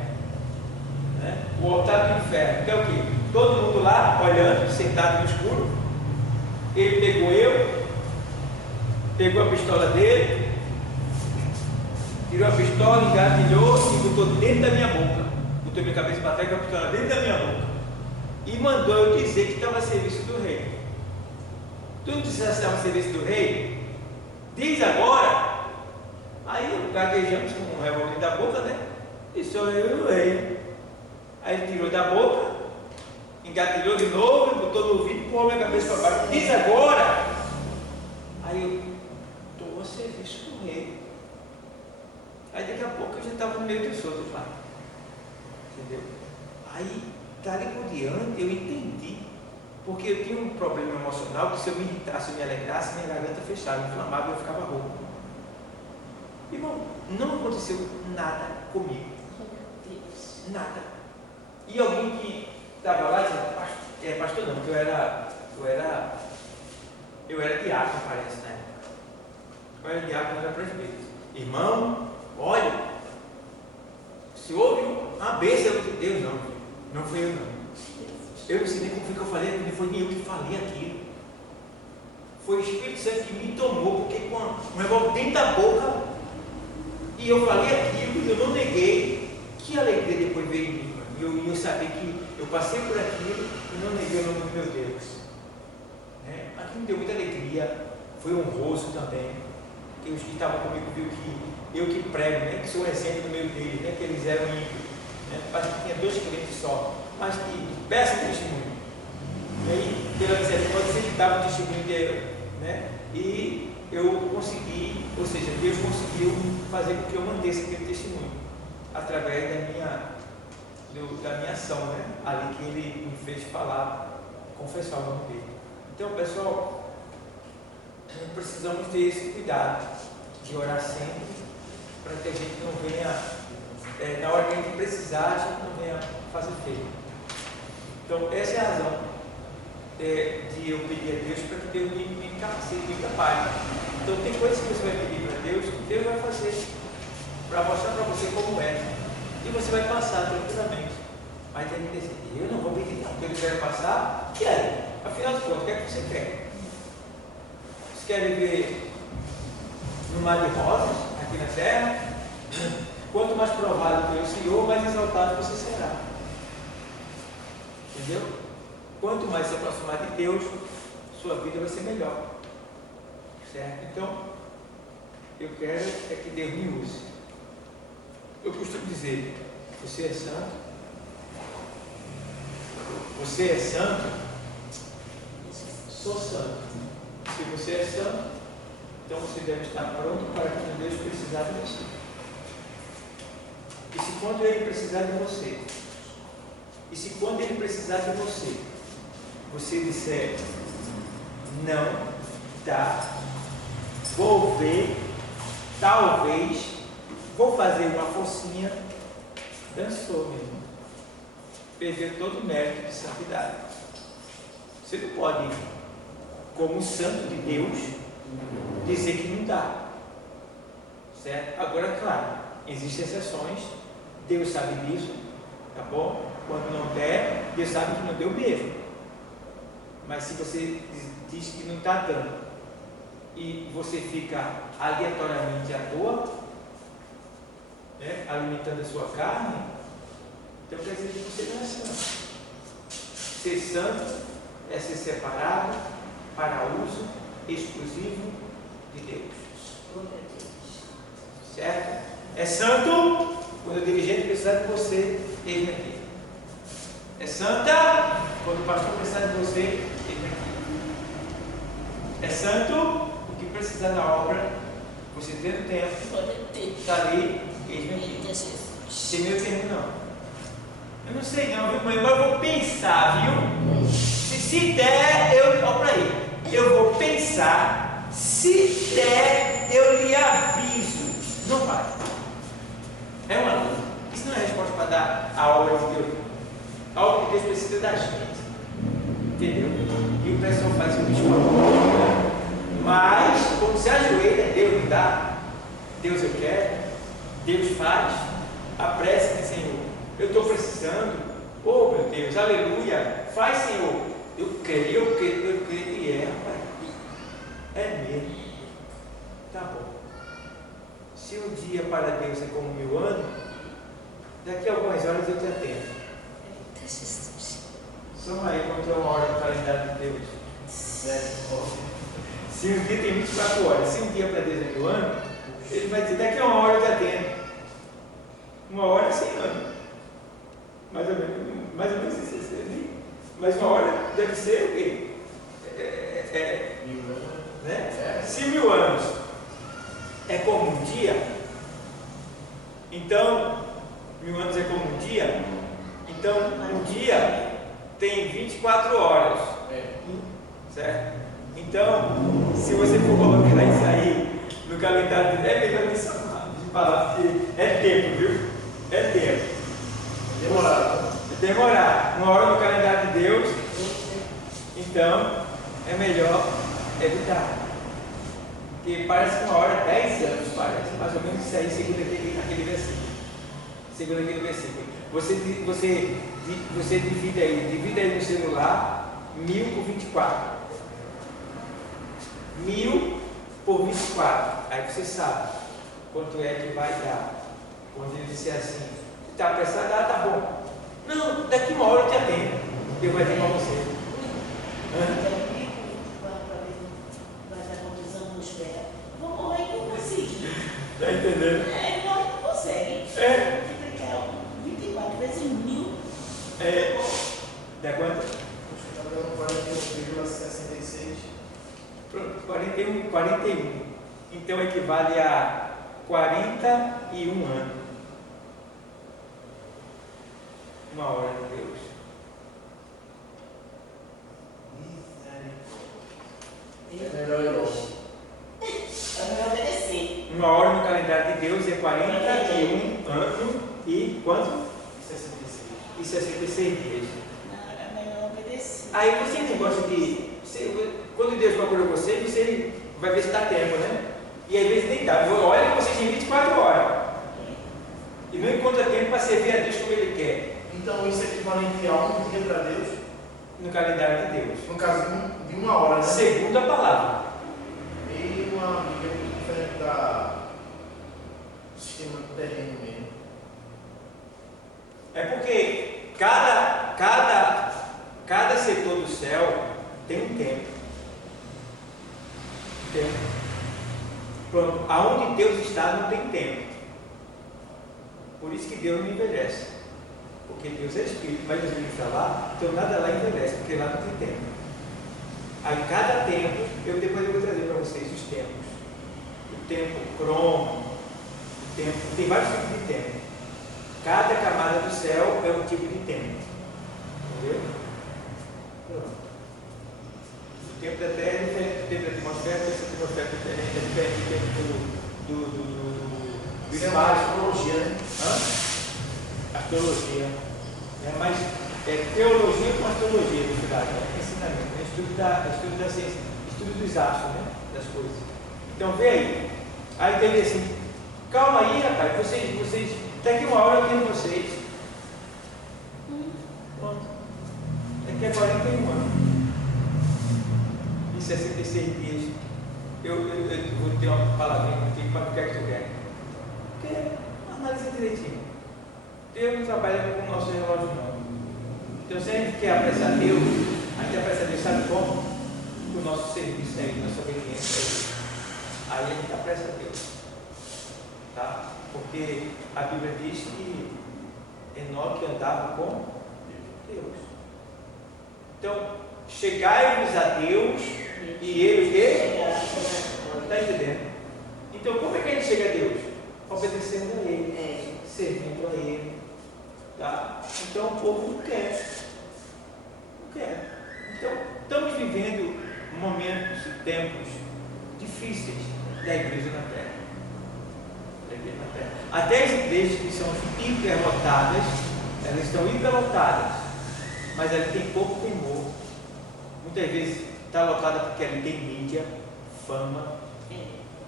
né? O altar do inferno, que é o quê? Todo mundo lá, olhando, sentado no escuro, ele pegou a pistola dele, tirou a pistola, engatilhou e botou dentro da minha boca. Botou minha cabeça para trás com a pistola dentro da minha boca. E mandou eu dizer que estava a serviço do rei. Tu não disseste que estava a serviço do rei? Diz agora. Aí gaguejamos com um revólver da boca, né? E sou eu e o rei. Aí ele tirou da boca, engatilhou de novo, botou no ouvido e pôs minha cabeça para baixo. Diz agora. Aí eu estou a serviço do rei. Aí daqui a pouco eu já estava no meio dos outros lá. Entendeu? Aí, dali por diante, eu entendi. Porque eu tinha um problema emocional que se eu me irritasse, eu me alegrasse, minha garganta fechava, inflamava e eu ficava rouco. Irmão, não aconteceu nada comigo. Nada. E alguém que estava lá dizia, pastor não, porque eu era diácono, parece, né? Eu era diácono, não era presbítero. Irmão, olha, se houve uma bênção de Deus, não fui eu não. Eu não sei nem como foi que eu falei, não foi nem eu que falei aquilo. Foi o Espírito Santo que me tomou, porque com um revólver dentro da boca, e eu falei aquilo, e eu não neguei. Que alegria depois veio em mim, mano. E eu sabia que eu passei por aquilo e não neguei o nome do meu Deus. Aquilo me deu muita alegria, foi honroso também. Porque os que estavam comigo viu que eu que prego, né, que sou o exemplo no meio deles, né, que eles eram ímpios. Parece que tinha 2 crentes só, mas que peçam testemunho. E aí, pela misericórdia, eles davam testemunho dele, né? E eu consegui, ou seja, Deus conseguiu fazer com que eu mantesse aquele testemunho através da minha ação, né? Ali que Ele me fez falar, confessar o nome dele. Então, pessoal, precisamos ter esse cuidado de orar sempre, para que a gente não venha, na hora que a gente precisar, a gente não venha fazer feio. Então, essa é a razão de eu pedir a Deus, para que Deus me capacite, me capaz. Então, tem coisas que você vai pedir para Deus, que Deus vai fazer, para mostrar para você como é. E você vai passar tranquilamente. Mas tem que decidir, eu não vou pedir não, porque eu quero passar, e aí? Afinal de contas, o que é que você quer? Você quer viver no mar de rosas, aqui na terra? Quanto mais provado pelo Senhor, mais exaltado você será. Entendeu? Quanto mais se aproximar de Deus, sua vida vai ser melhor. Certo? Então, eu quero que Deus me use. Eu costumo dizer, você é santo? Você é santo? Sou santo. Se você é santo, então você deve estar pronto para quando Deus precisar de você. E se quando Ele precisar de você, você disser, não dá, vou ver, talvez, vou fazer uma forcinha, dançou, meu irmão. Perdeu todo o mérito de santidade. Você não pode, como santo de Deus, dizer que não dá. Certo? Agora, claro, existem exceções, Deus sabe disso, tá bom? Quando não der, Deus sabe que não deu mesmo. Mas se você diz que não está dando e você fica aleatoriamente à toa, né, alimentando a sua carne, então quer dizer que você não é santo. Ser santo é ser separado para uso exclusivo de Deus. Certo? É santo quando o dirigente precisar de você, ele aqui. É santa quando o pastor precisar de você, ele aqui. É santo porque precisar da obra, você tendo tempo, está ali, ele aqui. Tem meio termo não. Eu não sei não, viu, mãe? Agora eu vou pensar, viu? Se der, olha para aí. Eu vou pensar. Se der, eu lhe aviso. Não vai. É uma luta. Isso não é resposta para dar a obra de Deus. A obra de Deus precisa da gente. Entendeu? E o pessoal faz o bicho para. Mas, quando se ajoelha, Deus me dá. Deus eu quero. Deus faz. A prece de Senhor. Eu estou precisando. Oh, meu Deus, aleluia. Faz, Senhor. Eu creio e é, rapaz. É mesmo. Tá bom. Se um dia para Deus é como 1000 anos, daqui a algumas horas eu te atendo. Soma aí quanto é uma hora no calendário de Deus. Se um dia tem 24 horas, se um dia para Deus é 1000 anos, ele vai dizer, daqui a uma hora eu te atendo. 1 hora é 100 anos. Mais ou menos isso. Mas 1 hora deve ser o quê? 1000 anos. Né? Se 1000 anos é como um dia, Então, 1000 anos é como um dia. Então, um dia tem 24 horas. Certo? Então, se você for colocar isso aí no calendário, é melhor nem falar, porque é tempo, viu? É tempo. Demorar. Uma hora no calendário de Deus, então é melhor evitar. Porque parece que uma hora é 10 anos, parece mais ou menos isso aí, segundo aquele versículo. Segundo aquele versículo. Você divide aí no celular 1000 por 24. 1000 por 24. Aí você sabe quanto é que vai dar. Quando ele disser assim, está apressado? Ah, tá bom. Não, daqui uma hora eu te atendo. Deus vai vir para você. Vai dar quantos anos nos pés? Vou morrer e não conseguir. Está entendendo? Não consegue. 24 vezes 1000. Dá quanto? Está dando 41,66. Pronto, 41. Então equivale a 41 anos. Uma hora de Deus. É melhor ir logo. Eu vou obedecer. Uma hora no calendário de Deus é 41 anos e quanto? 66. E 66 dias. Não, é melhor obedecer. Aí você não gosta de. Quando Deus procurou você vai ver se dá tempo, né? E às vezes nem dá. Olha que vocês têm 24 horas. E não encontra tempo para servir a Deus como Ele quer. Então isso é equivalente a um dia para Deus? No calendário de Deus. No caso de uma hora, né? Segundo a palavra. E uma amiga muito diferente do sistema terreno mesmo. É porque cada setor do céu tem um tempo. Pronto, aonde Deus está não tem tempo. Por isso que Deus não envelhece. Porque Deus é Espírito, mas Deus está lá, então nada lá envelhece, porque lá não tem tempo. Aí cada tempo, depois eu vou trazer para vocês os tempos. O tempo cromo, o tempo, tem vários tipos de tempo. Cada camada do céu é um tipo de tempo. Entendeu? Pronto. O tempo da Terra é diferente do tempo da atmosfera, porque essa atmosfera é diferente do tempo do Isso é uma espaço. astrologia, né? Astrologia. Mas teologia com astrologia, na verdade. É ensinamento, é estudo da ciência, estudo dos astros, né? Das coisas. Então vê aí. Aí tem assim, calma aí, rapaz, vocês, daqui uma hora eu tenho vocês. Pronto. Daqui a 41 anos. E 66 dias. Eu vou ter uma palavrinha aqui para o que é que tu quer. Porque analisa direitinho. Deus não trabalha com o nosso relógio, não. Então, se a gente quer apressar Deus, a gente apressa Deus, sabe como? Com o nosso serviço aí, nossa obediência aí. Aí a gente apressa Deus. Tá? Porque a Bíblia diz que Enoque andava com Deus. Então, chegai-vos a Deus e Ele o quê? Está entendendo? Então, como é que a gente chega a Deus? Obedecendo a Ele, servindo a Ele. Tá? Então, o povo não quer. Não quer. Então, estamos vivendo momentos e tempos difíceis da igreja na Terra. Até as igrejas que são hiperlotadas, elas estão hiperlotadas, mas elas têm pouco temor. Muitas vezes está lotada porque ali tem mídia, fama,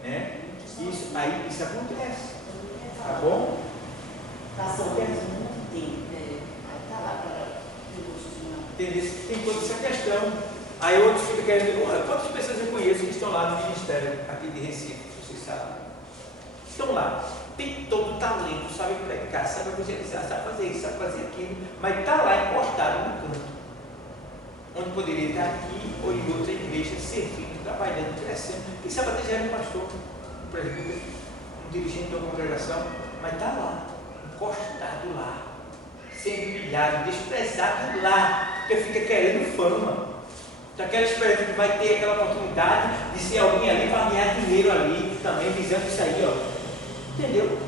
né? Isso acontece, tá bom? Passou muito tempo. Aí está lá para tem toda essa questão. Aí outros ficam querendo, quantas pessoas eu conheço que estão lá no ministério aqui de Recife, vocês sabem? Estão lá, tem todo o talento, sabe pregar, sabe evangelizar, sabe fazer isso, sabe fazer aquilo, mas está lá encostado no canto, onde poderia estar aqui ou em outra igreja, servindo, trabalhando, crescendo. Quem sabe até já era um pastor, um presbítero, um dirigente da congregação, mas está lá, encostado lá, sendo humilhado, desprezado lá, porque fica querendo fama. Daquela esperança que vai ter aquela oportunidade de ser alguém ali para ganhar dinheiro ali, também visando isso aí, ó. Entendeu?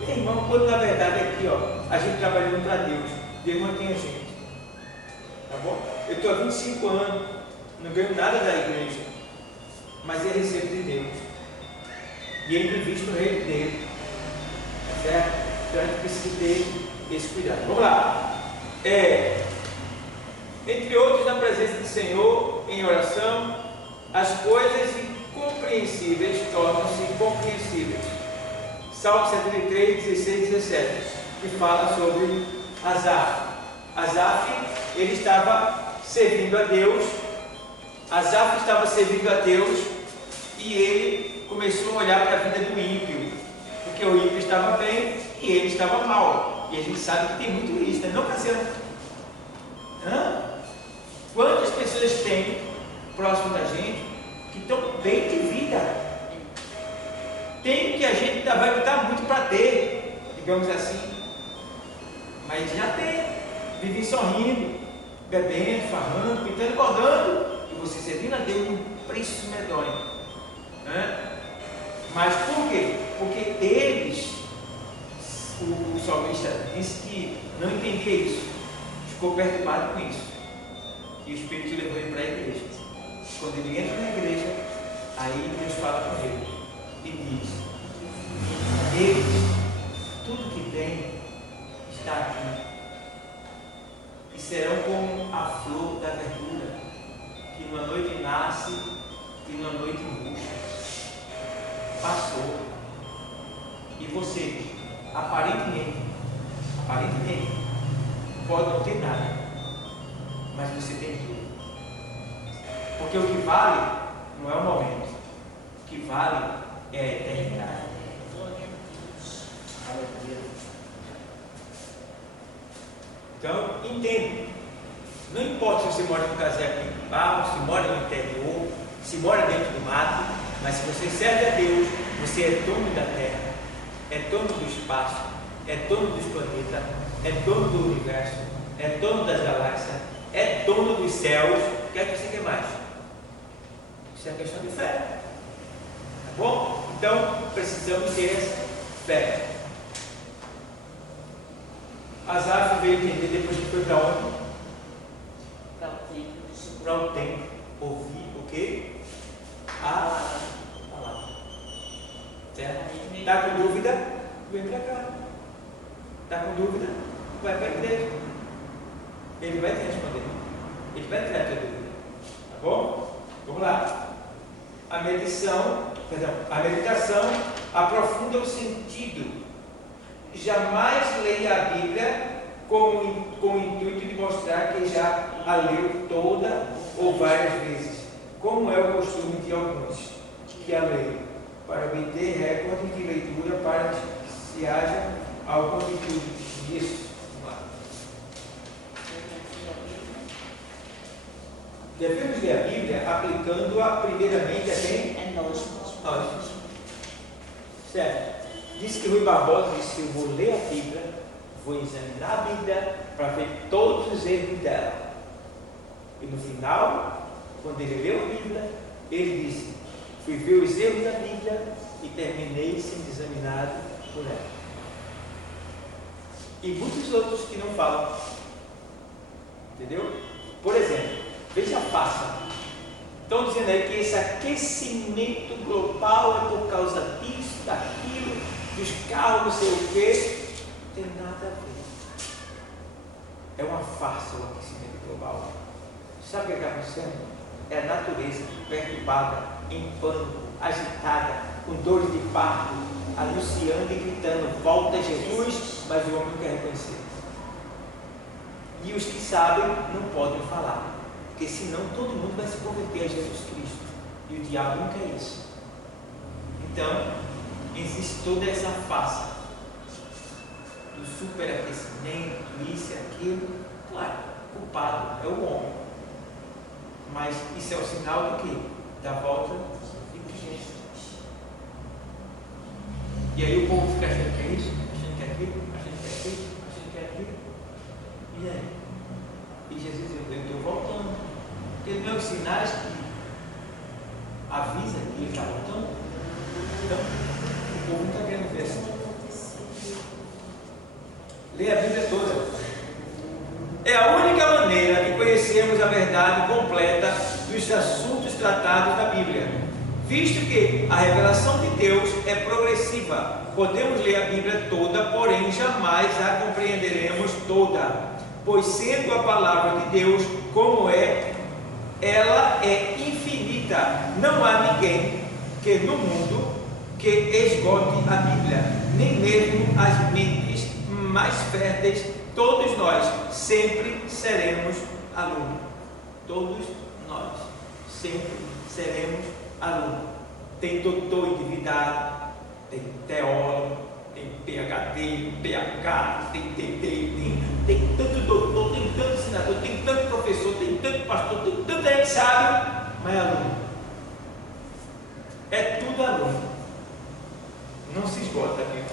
Meu irmão, quando na verdade aqui, ó, a gente trabalhando para Deus, Deus mantém a gente. Tá bom? Eu estou há 25 anos, não ganho nada da igreja, mas eu recebo de Deus. E Ele me investe no reino dele. Certo? Então a gente precisa ter esse cuidado. Vamos lá. Entre outros, na presença do Senhor, em oração, as coisas incompreensíveis tornam-se compreensíveis. Salmo 73, 16 e 17, que fala sobre Asaf. Asaf, ele estava servindo a Deus. Asaf estava servindo a Deus e ele começou a olhar para a vida do ímpio, porque o ímpio estava bem e ele estava mal. E a gente sabe que tem muito isso, né? Não ocasião. Quantas pessoas tem próximo da gente que estão bem de vida? Tem que a gente vai lutar muito para ter, digamos assim, mas já tem, vive sorrindo, bebendo, farrando, pintando, bordando, e você servindo a Deus um preço medonho. Mas por quê? Porque eles, o salmista disse que não entendia isso, ficou perturbado com isso, e o Espírito levou ele para a igreja. Quando ele entra na igreja, aí Deus fala com ele e diz: eles, tudo que tem está aqui, e serão como a flor da verdura, que numa noite nasce e numa noite murcha. Passou, e você, aparentemente, pode não ter nada, mas você tem tudo. Porque o que vale não é o momento, o que vale é a eternidade. Então, entenda. Não importa se você mora num casebre de barro, se mora no interior, se mora dentro do mato, mas se você serve a Deus, você é dono da terra, é dono do espaço, é dono dos planetas, é dono do universo, é dono das galáxias, é dono dos céus. O que é que você quer mais? Isso é questão de fé. Tá bom? Então, precisamos ter essa fé. Asaf veio entender depois que foi para onde? Para o templo. Ouvir o quê? A palavra. Certo? Está com dúvida? Vem para cá. Está com dúvida? Vai para a igreja. Ele vai te responder. Ele vai tirar a tua dúvida. Tá bom? Vamos lá. A meditação aprofunda o sentido. Jamais leia a Bíblia com o intuito de mostrar que já a leu toda ou várias vezes, como é o costume de alguns que a leem, para obter recorde de leitura, para que se haja alguma atitude disso. Devemos ler a Bíblia aplicando-a primeiramente a quem? É nós. Certo. Disse que Rui Barbosa disse: eu vou ler a Bíblia, vou examinar a Bíblia para ver todos os erros dela. E no final, quando ele leu a Bíblia, ele disse: fui ver os erros da Bíblia e terminei sendo examinado por ela. E muitos outros que não falam. Entendeu? Por exemplo, veja a passa. Estão dizendo aí que esse aquecimento global é por causa disso, daquilo, dos carros, não sei o quê. Não tem nada a ver. É uma farsa o aquecimento global. Sabe o que está acontecendo? É a natureza perturbada, em pânico, agitada, com dores de parto, anunciando e gritando: volta Jesus, mas o homem não quer reconhecer. E os que sabem não podem falar, porque senão todo mundo vai se converter a Jesus Cristo. E o diabo não quer isso. Então, existe toda essa farsa do superaquecimento, isso e aquilo. Claro, o culpado é o homem. Mas isso é o sinal do quê? Da volta de Cristo. E aí o povo fica achando que é isso, achando que é aquilo, achando que é aquilo, achando que é aquilo. E aí? E Jesus diz: eu estou voltando. Porque não é os sinais que avisa que ele está voltando. Então, o povo não está querendo ver assim. Lê a Bíblia toda. É a única maneira de conhecermos a verdade completa dos assuntos tratados na Bíblia, visto que a revelação de Deus é progressiva. Podemos ler a Bíblia toda, porém jamais a compreenderemos toda, pois sendo a palavra de Deus como é, ela é infinita. Não há ninguém que no mundo que esgote a Bíblia, nem mesmo as mentes mais férteis. Todos nós sempre seremos alunos. Todos nós sempre seremos alunos. Tem doutor em divindade, tem teólogo, tem PhD, PH, tem tanto doutor, tem tanto senador, tem tanto professor, tem tanto pastor, tem tanta gente sábio, mas é aluno. É tudo aluno. Não se esgota aqui.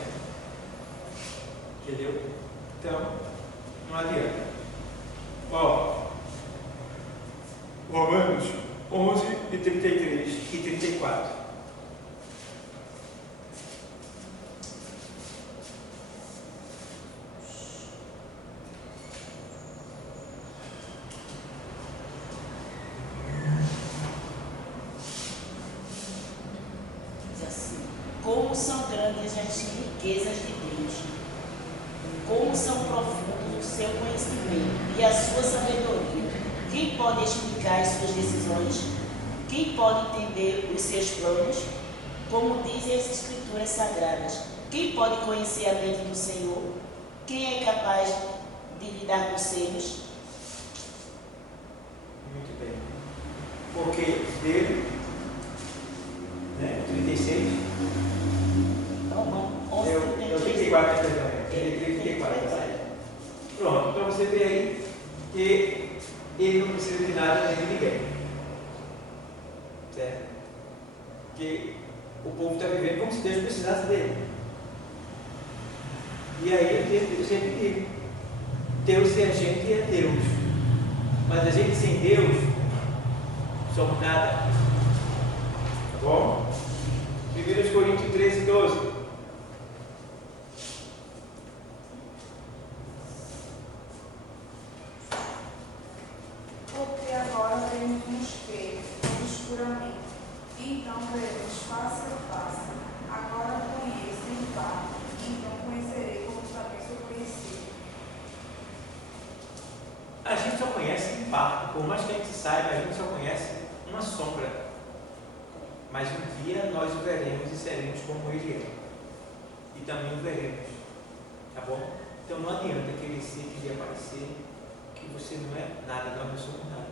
Entendeu? Então, não adianta. Ó, Romanos 11, de 33 e 34. Diz assim: como são grandes as riquezas de Deus, como são profundos o seu conhecimento e a sua sabedoria. Quem pode explicar as suas decisões? Quem pode entender os seus planos? Como dizem as Escrituras Sagradas, quem pode conhecer a mente do Senhor? Quem é capaz de lhe dar conselhos? Muito bem. Porque dele, né, 36, Não, é o 34, perdão, é 34. Pronto, então você vê aí que ele não precisa de nada nem de ninguém. Certo? Porque o povo está vivendo como se Deus precisasse dele. E aí eu sempre digo, Deus sem a gente é Deus, mas a gente sem Deus somos nada. Tá bom? 1 Coríntios 13, 12. Porque agora vemos ver obscuramente, então veremos face a face. Agora conheço em parte, então conhecerei como também sou conhecido. A gente só conhece em parte, por mais que a gente saiba, a gente só conhece uma sombra. Mas um dia nós o veremos e seremos como ele é. E também o veremos. Tá bom? Então não adianta querer ser, querer aparecer, que você não é nada, nós não somos nada.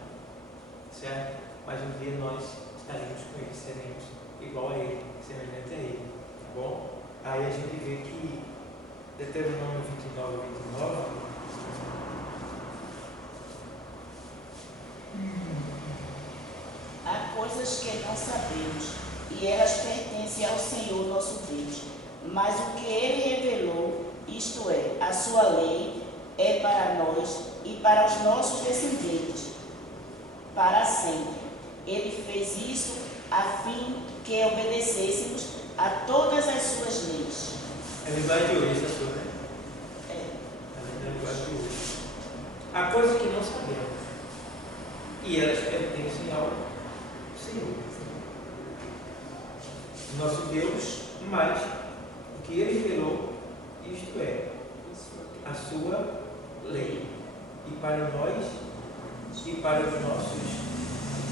Certo? Mas um dia nós estaremos com ele, seremos igual a ele, semelhante a ele. Tá bom? Aí a gente vê que Deuteronômio 29, 29. Há coisas que não sabemos, e elas pertencem ao Senhor nosso Deus. Mas o que Ele revelou, isto é, a sua lei, é para nós e para os nossos descendentes, para sempre. Ele fez isso a fim que obedecêssemos a todas as suas leis. É a linguagem de hoje, essa sua, né? É. A linguagem de hoje. Há coisas que não sabemos, e elas pertencem ao Senhor. Nosso Deus, mas o que Ele revelou, isto é, a sua lei. E para nós e para os nossos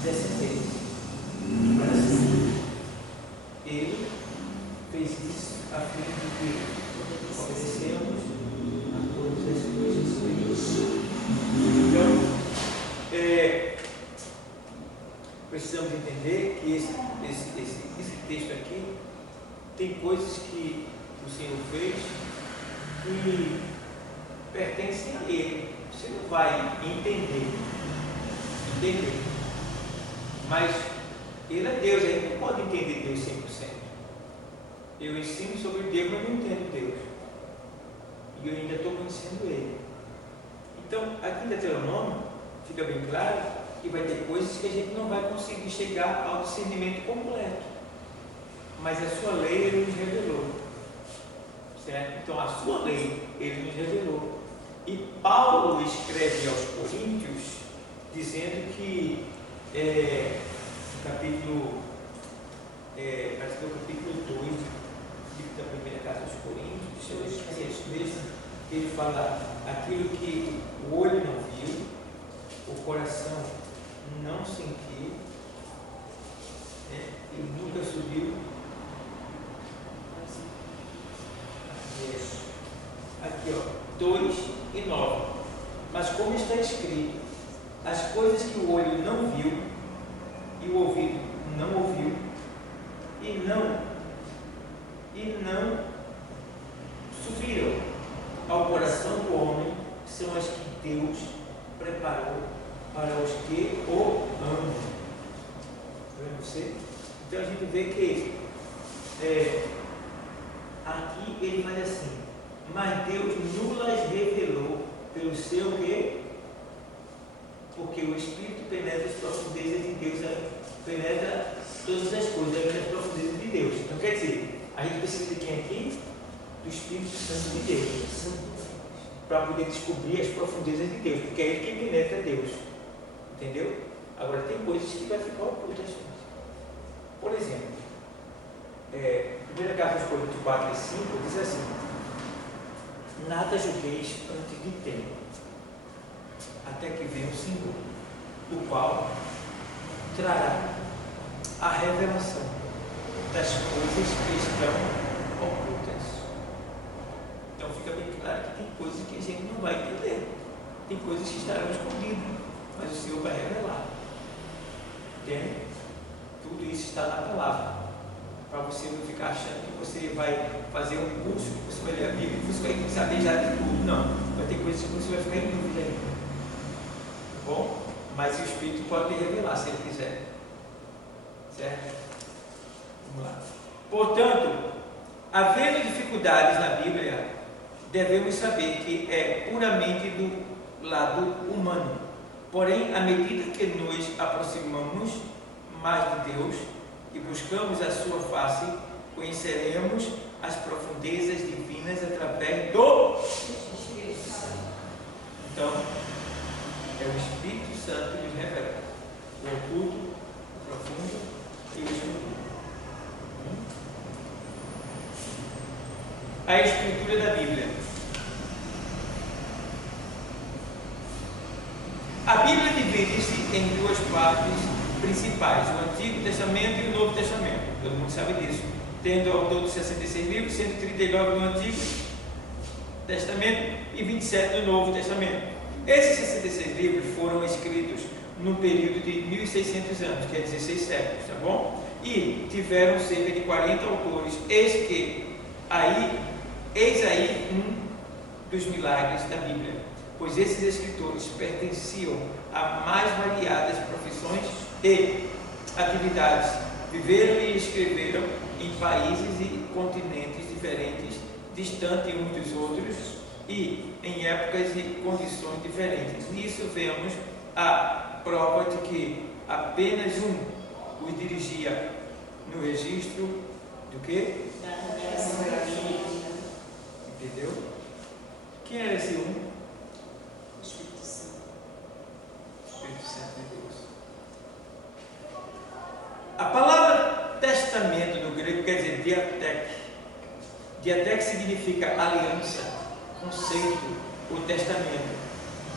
descendentes. Para sempre. Ele fez isso a fim de que obedecemos a todas as suas leis. Então, precisamos entender que esse texto aqui tem coisas que o Senhor fez que pertencem a Ele. Você não vai entender, mas Ele é Deus, a gente não pode entender Deus 100%. Eu ensino sobre Deus, mas não entendo Deus, e eu ainda estou conhecendo Ele. Então, aqui em Deuteronômio fica bem claro que vai ter coisas que a gente não vai conseguir chegar ao discernimento completo, mas a sua lei Ele nos revelou, certo? Então a sua lei Ele nos revelou, E Paulo escreve aos Coríntios dizendo que no capítulo, parece que é o capítulo 2 do livro da primeira carta aos Coríntios, deixa eu ver se é isso mesmo, que ele fala aquilo que o olho não viu, o coração não sentiu, e nunca subiu. Aqui, ó, 2:9. Mas como está escrito, as coisas que o olho não viu, e o ouvido não ouviu, e não subiram ao coração do homem, são as que Deus preparou para os que o amam. Vê você? Então a gente vê que aqui ele faz assim: mas Deus nulas revelou pelo seu quê? Porque o Espírito penetra as profundezas de Deus, penetra todas as coisas, as profundezas de Deus. Então quer dizer, a gente precisa de quem aqui? Do Espírito Santo de Deus, para poder descobrir as profundezas de Deus, porque é Ele quem penetra Deus. Entendeu? Agora tem coisas que vai ficar ocultas. Por exemplo, 1 Carta aos Coríntios 4:5 diz assim: nada julgueis antes de tempo, até que venha o Senhor, o qual trará a revelação das coisas que estão ocultas. Então fica bem claro que tem coisas que a gente não vai entender, tem coisas que estarão escondidas, mas o Senhor vai revelar. Entende? Tudo isso está na palavra, para você não ficar achando que você vai fazer um curso, que você vai ler a Bíblia, que você vai saber já de tudo. Não, vai ter coisas que você vai ficar em dúvida ainda. Tá bom? Mas o Espírito pode revelar se ele quiser. Certo? Vamos lá. Portanto, havendo dificuldades na Bíblia, devemos saber que é puramente do lado humano. Porém, à medida que nos aproximamos mais de Deus e buscamos a sua face, conheceremos as profundezas divinas através do Espírito Santo. Então, é o Espírito Santo que nos revela o oculto, o profundo e o escondido. A Escritura da Bíblia. A Bíblia divide-se em duas partes principais, o Antigo Testamento e o Novo Testamento. Todo mundo sabe disso. Tendo ao todo 66 livros, 139 no Antigo Testamento e 27 no Novo Testamento. Esses 66 livros foram escritos num período de 1.600 anos, que é 16 séculos, tá bom? E tiveram cerca de 40 autores. Eis aí um dos milagres da Bíblia, pois esses escritores pertenciam a mais variadas profissões e atividades, viveram e escreveram em países e continentes diferentes, distantes uns dos outros e em épocas e condições diferentes. Nisso vemos a prova de que apenas um os dirigia no registro do quê? Entendeu? Quem era esse um? O Espírito Santo. Espírito Santo de Deus. A palavra testamento no grego quer dizer diatek. Diatek significa aliança, conceito ou testamento.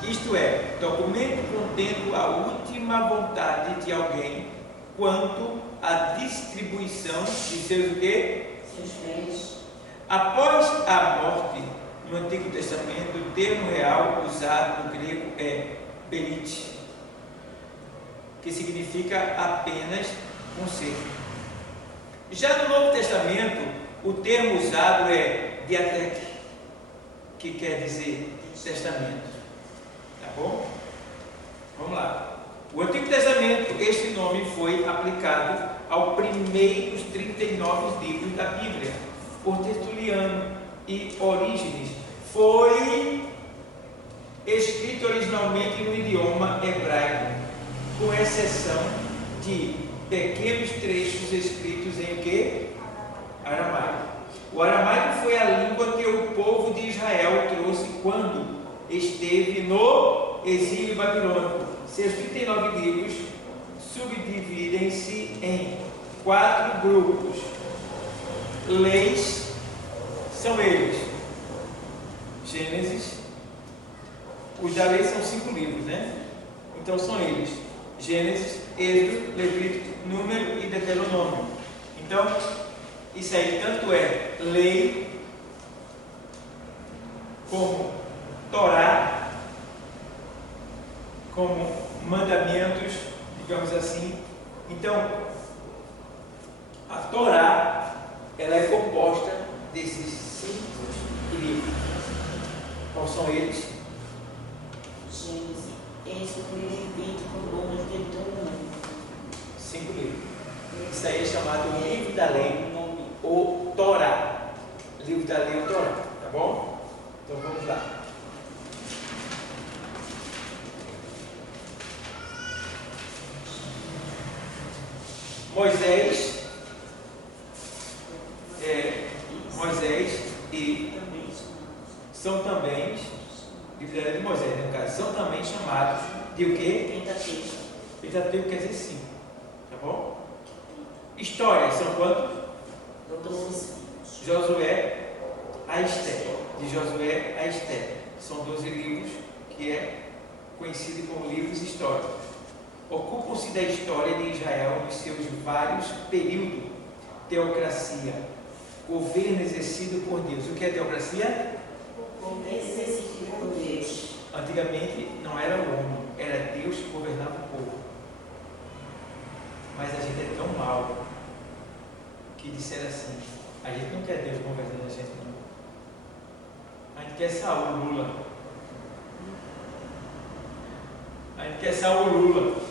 Isto é, documento contendo a última vontade de alguém quanto à distribuição de seus o quê? Seus bens. Após a morte, no Antigo Testamento, o termo real usado no grego é berit, que significa apenas conserto. Já no Novo Testamento, o termo usado é diatek, que quer dizer testamento. Tá bom? Vamos lá. O Antigo Testamento, este nome foi aplicado aos primeiros 39 livros da Bíblia, por Tertuliano e Orígenes. Foi escrito originalmente no idioma hebraico, com exceção de pequenos trechos escritos em quê? Aramaico. O aramaico foi a língua que o povo de Israel trouxe quando esteve no exílio babilônico. Seus 39 livros subdividem-se em 4 grupos. Leis são eles: Gênesis. Os da lei são 5 livros, né? Então são eles: Gênesis, Êxodo, Levítico, Número e Deuteronômio. Então, isso aí tanto é lei como Torá, como mandamentos, digamos assim. Então, a Torá, ela é composta desses 5 livros. Quais são eles? Gênesis, Êxodo, Levítico, Número, Deuteronômio. 5 livros. Isso aí é chamado livro da lei, ou Torá. Livro da lei ou Torá, tá bom? Então vamos lá. Moisés e são também, livro da lei de Moisés, no caso, são também chamados de o quê? Pentateuco. Pentateuco quer dizer 5, tá bom? Histórias são quantos? 12. Josué a Esté, de Josué a Esté. São 12 livros que é conhecido como livros históricos. Ocupam-se da história de Israel nos seus vários períodos. Teocracia, governo exercido por Deus. O que é teocracia? Governo exercido por Deus. Antigamente não era o homem, era Deus que governava o povo. Mas a gente é tão mau que disseram assim: a gente não quer Deus governando a gente, não. A gente quer Saul, Lula. A gente quer Saul, Lula.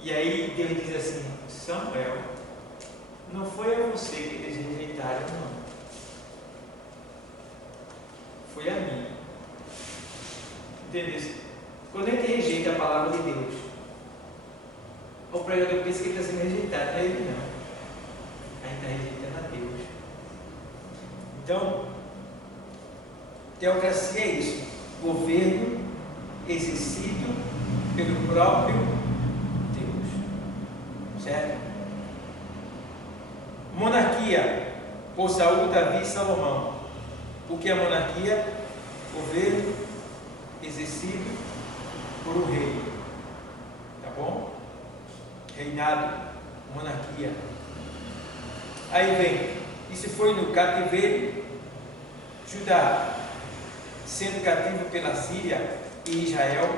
E aí Deus diz assim: Samuel, não foi a você que eles rejeitaram, não. Foi a mim. Entendeu? Quando a gente rejeita a palavra de Deus, o pregador pensa que ele está sendo rejeitado, não é ele não. A gente está rejeitando a Deus. Então, teocracia é isso: governo exercido pelo próprio Deus. Certo? Monarquia, por Saul, Davi e Salomão. O que é monarquia? Governo exercido por um rei. Tá bom? Reinado, monarquia. Aí vem, isso foi no cativeiro. Judá, sendo cativo pela Síria, e Israel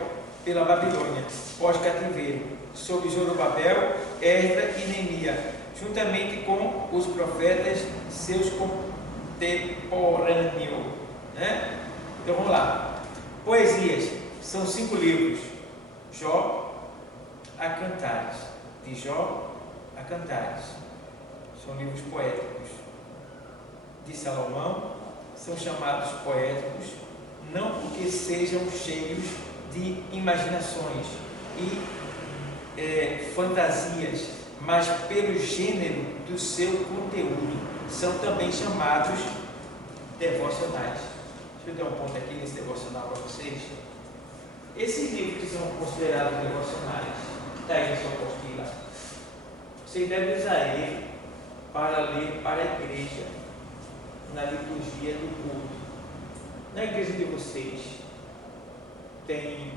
pela Babilônia, pós-cativeiro, sob Zorobabel, Esdras e Neemias, juntamente com os profetas, seus contemporâneos. Né? Então vamos lá. Poesias, são 5 livros. Jó a Cantares, de Jó a Cantares, são livros poéticos. De Salomão, são chamados poéticos, não porque sejam cheios de imaginações e fantasias, mas pelo gênero do seu conteúdo. São também chamados devocionais. Deixa eu dar um ponto aqui nesse devocional para vocês. Esses livros que são considerados devocionais, está aí na sua apostila. Vocês devem usar ele para ler para a igreja, na liturgia do culto. Na igreja de vocês, tem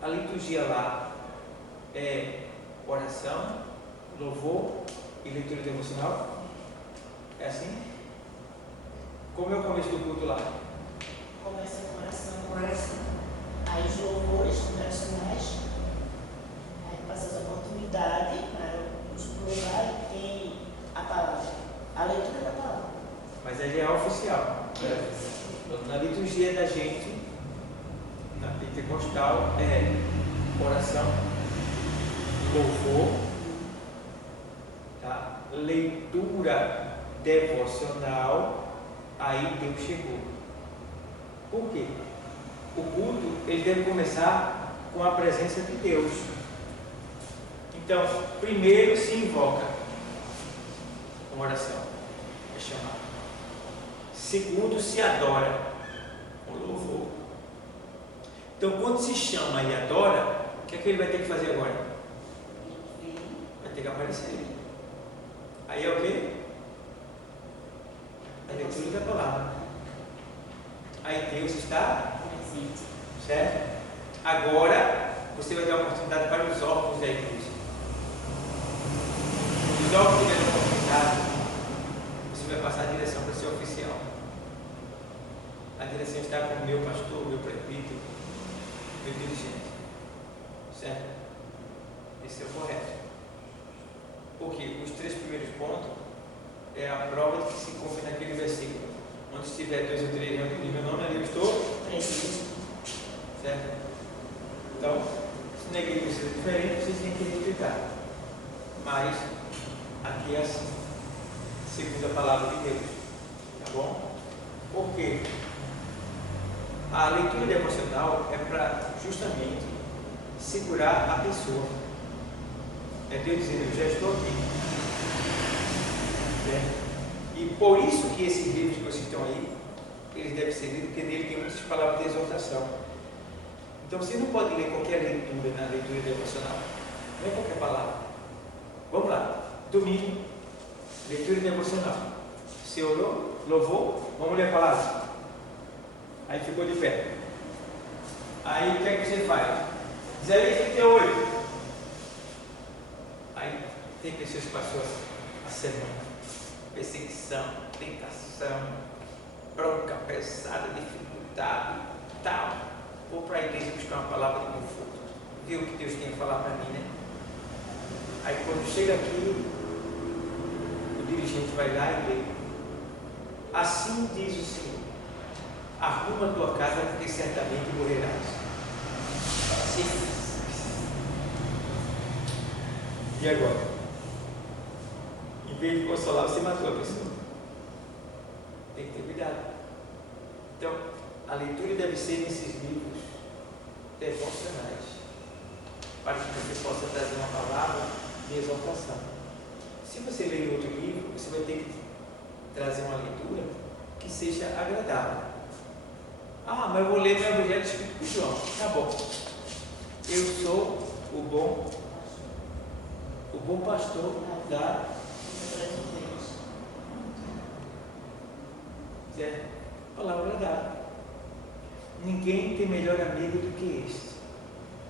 a liturgia lá, oração, louvor e leitura devocional. É assim? Como é o começo do culto lá? Começa com oração. Aí os louvores congregacionais, aí passa essa oportunidade para os louvar e tem a palavra, a leitura da palavra. Mas ele é oficial. Na liturgia da gente, na pentecostal, é oração, louvor, tá? Leitura devocional, aí Deus chegou. Por quê? O culto, ele deve começar com a presença de Deus. Então, primeiro se invoca com oração, é chamado. Segundo, se adora com louvor. Então, quando se chama e adora, o que é que ele vai ter que fazer agora? Vai ter que aparecer. Aí é o quê? A leitura da palavra. Aí Deus está presente. certo? Agora você vai dar a oportunidade para os órgãos da igreja. Os órgãos tiverem a oportunidade, você vai passar a direção para ser oficial. A direção está com o meu pastor, meu prefeito, meu dirigente. Certo? Esse é o correto. Porque os 3 primeiros pontos é a prova de que se cumpre naquele versículo. Onde estiver 2 ou 3 reunidos em meu nome, ali eu estou Presente. certo? Então, se na igreja precisa diferente, vocês têm que respeitar. Mas aqui é assim, segundo a palavra de Deus. Tá bom? Por quê? A leitura devocional é para justamente segurar a pessoa. É Deus dizendo, eu já estou aqui. Certo? E por isso que esses livros que vocês estão aí, eles devem ser lidos, porque nele tem muitas palavras de exortação. Então você não pode ler qualquer leitura na leitura devocional. Não é qualquer palavra. Vamos lá. Domingo, leitura devocional. Você orou, louvou, vamos ler a palavra. Aí ficou de pé. Aí o que é que você faz? Isaías 38. Aí tem pessoas que passou a semana. Perseguição, tentação, bronca pesada, dificuldade, tal. Vou para a igreja buscar uma palavra de conforto. Ver o que Deus tem a falar para mim, né? Aí quando chega aqui, o dirigente vai lá e lê. Assim diz o Senhor: arruma a tua casa, porque certamente morrerás. E agora? Em vez de consolar, você matou a pessoa. Tem que ter cuidado. Então, a leitura deve ser nesses livros devocionais, para que você possa trazer uma palavra de exaltação. Se você ler outro livro, você vai ter que trazer uma leitura que seja agradável. Ah, mas eu vou ler meu Evangelho escrito por João. Tá bom. Eu sou o bom pastor da palavra agradável. Ninguém tem melhor amigo do que este,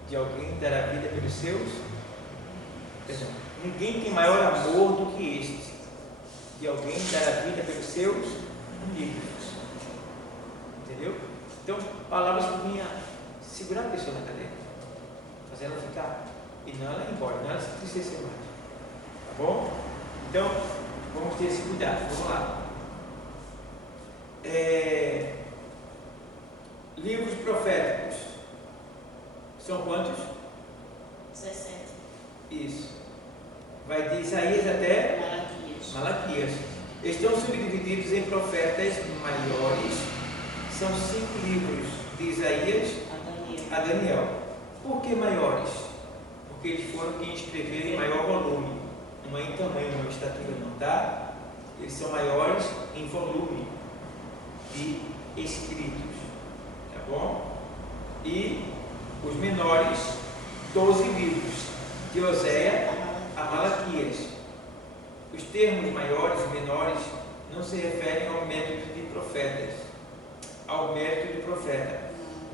de alguém dar a vida pelos seus. Perdão. Ninguém tem maior amor do que este, de alguém dar a vida pelos seus amigos. Entendeu? Então, palavras que vinham segurar a pessoa na cadeira, fazer ela ficar, e não ela ir embora, não ela se entristecer mais. Tá bom? Então, vamos ter esse cuidado. Vamos lá. Livros proféticos são quantos? 60. Isso. Vai de Isaías até Malaquias. Estão subdivididos em profetas maiores. São 5 livros de Isaías a Daniel. Por que maiores? Porque eles foram quem escreveram em maior volume. Não é em tamanho, não é em estatura, não, tá? Eles são maiores em volume de escritos. Tá bom? E os menores, 12 livros, de Oséia a Malaquias. Os termos maiores e menores não se referem ao método de profetas,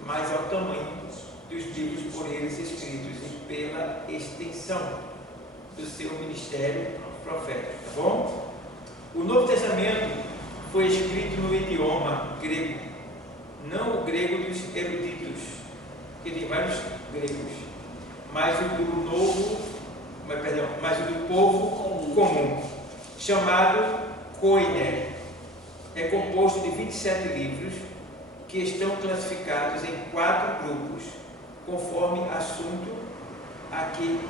mas ao tamanho dos livros por eles escritos e pela extensão do seu ministério profético. Tá bom? O Novo Testamento foi escrito no idioma grego, não o grego dos eruditos, que tem vários gregos, mas o do povo comum, chamado Koine. É composto de 27 livros que estão classificados em 4 grupos, conforme assunto a que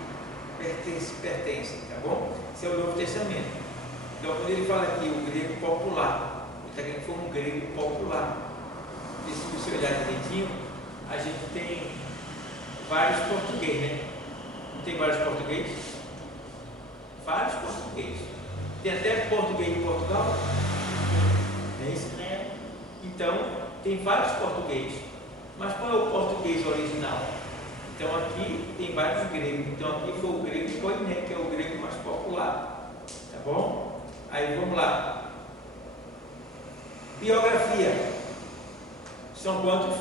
pertencem, tá bom? Esse é o Novo Testamento. Então, quando ele fala aqui o grego popular, ele está querendo que foi um grego popular. E se você olhar direitinho, a gente tem vários portugueses, né? Não tem vários portugueses? Vários portugueses. Tem até português de Portugal. É isso? Então, tem vários portugueses. Mas qual é o português original? Então, aqui tem vários gregos. Então, aqui foi o grego koiné, que é o grego mais popular. Tá bom? Aí, vamos lá. Biografia. São quantos?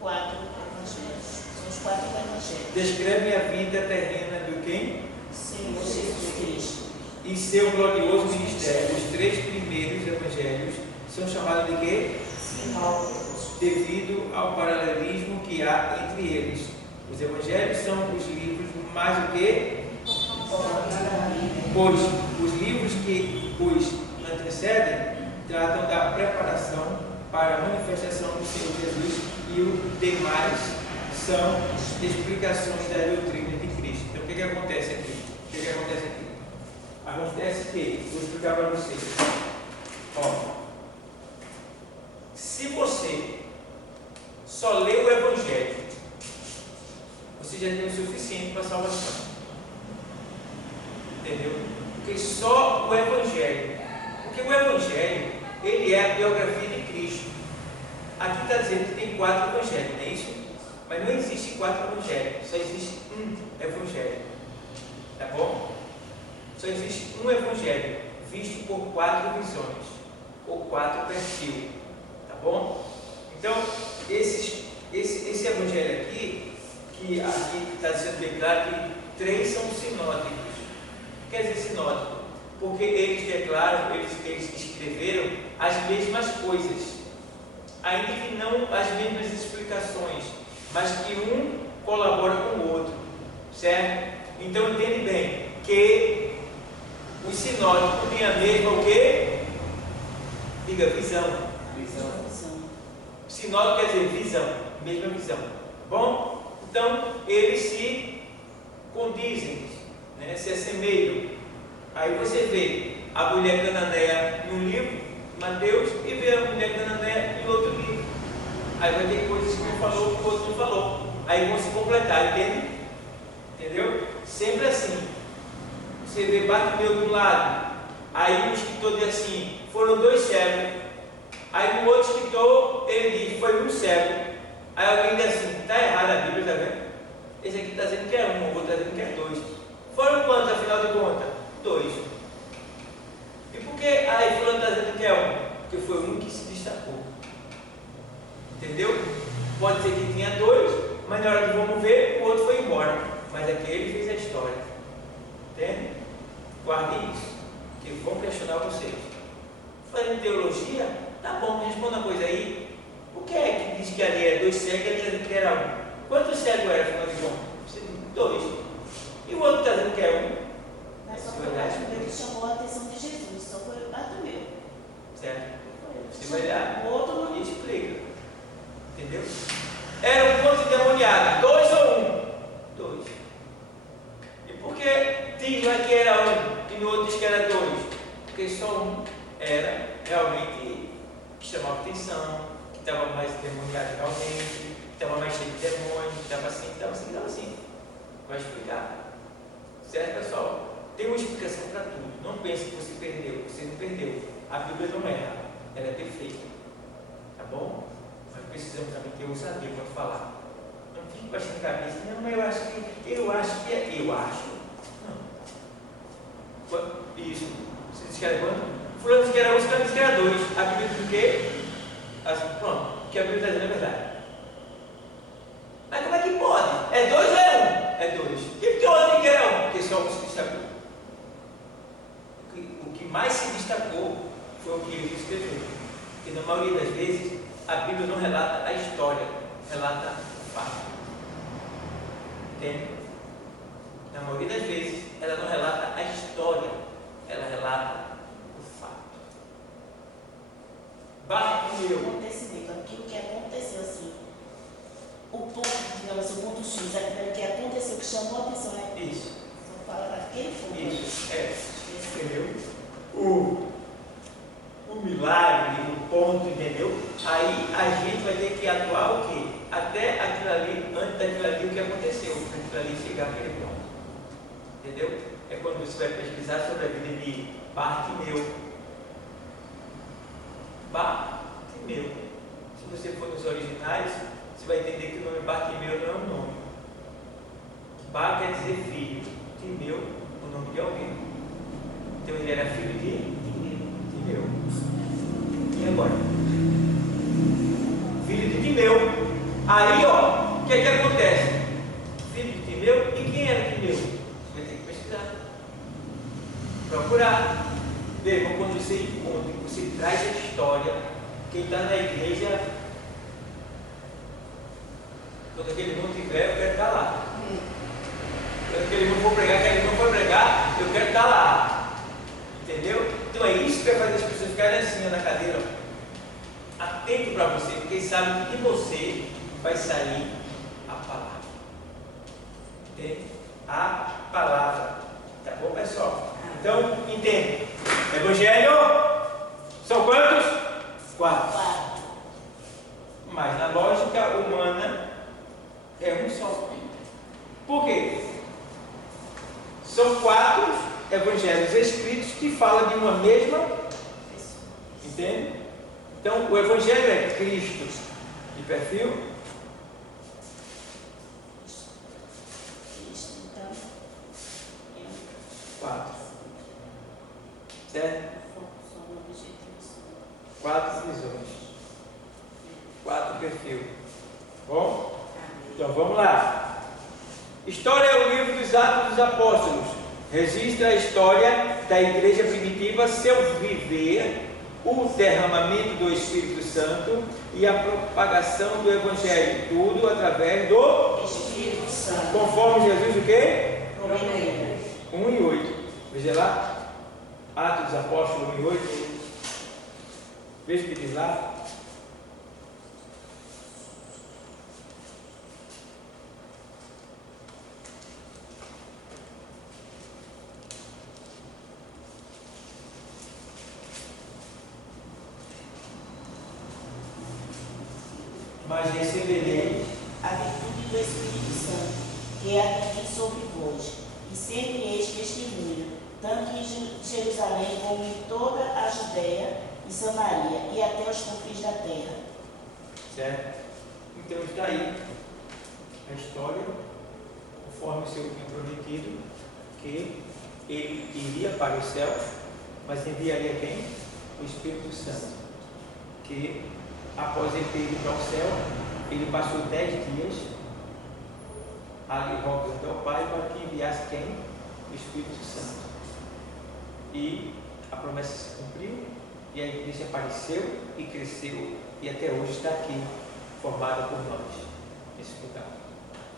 4 evangelhos. São os 4 evangelhos. Descreve a vida terrena do quem? Senhor Jesus Cristo. E seu glorioso ministério. Os 3 primeiros evangelhos são chamados de quê? Sinóticos. Devido ao paralelismo que há entre eles. Os evangelhos são os livros mais o quê? Pois os livros que os antecedem tratam da preparação para a manifestação do Senhor Jesus e os demais são explicações da doutrina de Cristo. Então, o que acontece aqui? Acontece que, vou explicar para vocês. Ó, se você só lê o Evangelho, você já tem o suficiente para a salvação. Entendeu? Porque só o Evangelho. Porque o Evangelho, ele é a biografia de Cristo. Aqui está dizendo que tem 4 evangelhos, não é isso? Mas não existe 4 evangelhos, só existe um evangelho. Tá bom? Só existe um evangelho, visto por 4 visões, ou 4 perfis. Tá bom? Então, esse evangelho aqui, que aqui está dizendo bem claro que 3 são sinóticos. Quer dizer sinótico? Porque eles declaram, eles escreveram as mesmas coisas, ainda que não as mesmas explicações, mas que um colabora com o outro, certo? Então entende bem que os sinóticos têm a mesma o quê? Diga, visão. Sinótico quer dizer visão, mesma visão. Bom? Então eles se condizem, né? Se assemelham. Aí você vê a mulher cananeia num livro, Mateus, e vê a mulher cananeia em outro livro. Aí vai ter coisas que um falou que o outro não falou. Aí vão se completar, entende? Entendeu? Sempre assim. Você vê Bartimeu de um lado, aí o escritor diz assim, foram 2 cegos. Aí o outro escritor, ele diz, foi um cego. Aí alguém diz assim, está errado a Bíblia, está vendo? Esse aqui está dizendo que é 1, o outro está dizendo que é 2. Foram quantos, afinal de contas? 2. E por que aí fulano está dizendo que é 1? Porque foi um que se destacou. Entendeu? Pode ser que tinha 2, mas na hora que vamos ver, o outro foi embora. Mas aquele fez a história. Entende? Guardem isso. Que vão questionar vocês. Fazendo teologia, tá bom, me responda uma coisa aí. Por que é que diz que ali é 2 cegos e ali está dizendo que era 1? Quantos cegos era, afinal de contas? 2. E o outro está dizendo que é 1? Mas só foi o Bartimeu que chamou a atenção de Jesus, só foi o Bartimeu. Certo? Você vai lá, o outro não. e explica. Entendeu? Era um monte de endemoniado, 2 ou 1? 2. E por que diz lá que era 1 e no outro diz que era 2? Porque só um era realmente que chamava atenção, que estava mais endemoniado realmente, que estava mais cheio de demônios, que estava assim, que estava assim, que estava assim. Vai explicar. Certo, pessoal? Tem uma explicação para tudo. Não pense que você perdeu. Você não perdeu. A Bíblia não erra. Ela é perfeita. Tá bom? Mas precisamos também ter ousadia para falar. Não fique baixando a cabeça. Não, mas eu acho que é. Eu acho. Não. Isso. Você disse que era quanto? Fulano disse que era 1, fulano disse que era 2. A Bíblia diz o quê? Assim, pronto. O que a Bíblia está dizendo é verdade. Mas como é que pode? É 2 ou é 1? É 2. E por que o outro que era 1? Porque só um se destacou. O que mais se destacou foi o que ele escreveu. Porque na maioria das vezes a Bíblia não relata a história, relata o fato. Entende? Na maioria das vezes ela não relata a história, ela relata o fato. Bartimeu. Acontecimento, aquilo que aconteceu assim. O ponto, digamos assim, o ponto X, aquilo que aconteceu, que chamou a atenção, né? Isso. Vou falar daquele ponto. Isso, entendeu? O milagre, o ponto, entendeu? Aí a gente vai ter que atuar o quê? Até aquilo ali, antes daquilo ali, o que aconteceu, para aquilo ali chegar àquele ponto. Entendeu? É quando você vai pesquisar sobre a vida de Bartimeu. Bartimeu. você vai entender que o nome Bartimeu não é um nome. Bar quer dizer filho, Timeu, o nome de alguém. Então ele era filho de Timeu. E agora? Filho de Timeu. Aí, ó, o que é que acontece? Filho de Timeu, e quem era Timeu? Você vai ter que pesquisar, procurar. Veja, quando você encontra, você traz a história. Quem está na igreja, quando aquele irmão tiver, eu quero estar lá. Quando aquele irmão for pregar, aquele irmão for pregar, eu quero estar lá. Entendeu? Então é isso que vai fazer as pessoas ficarem assim na cadeira, ó, atento para você, porque eles sabem que de você vai sair a palavra. Entende? A palavra. Tá bom, pessoal? Então, entende. Evangelho são quantos? 4. Mas na lógica humana é um só. Por quê? São 4 evangelhos escritos que falam de uma mesma. Entende? Então, o evangelho é Cristo de perfil. Cristo, então, 4. Certo? são objetivos. 4 visões. 4 perfil. Bom? Então vamos lá. História é o livro dos Atos dos Apóstolos. Registra a história da igreja primitiva, seu viver, o derramamento do Espírito Santo e a propagação do Evangelho. Tudo através do Espírito Santo. conforme Jesus o quê? Prometeu. 1 e 8. Veja lá. Atos dos Apóstolos 1 e 8. Veja o que diz lá. Mas recebereis A virtude do Espírito Santo, que há de vir sobre vós, e sempre eis testemunha, tanto em Jerusalém como em toda a Judéia e Samaria, e até os confins da terra. certo? Então está aí a história, conforme o Senhor tinha prometido, que ele iria para o céu, mas enviaria quem? O Espírito Santo, que após ele ter ido para o céu, ele passou 10 dias ali rogando ao Pai para que enviasse quem? O Espírito Santo. E a promessa se cumpriu, e a igreja apareceu e cresceu, e até hoje está aqui, formada por nós, nesse lugar.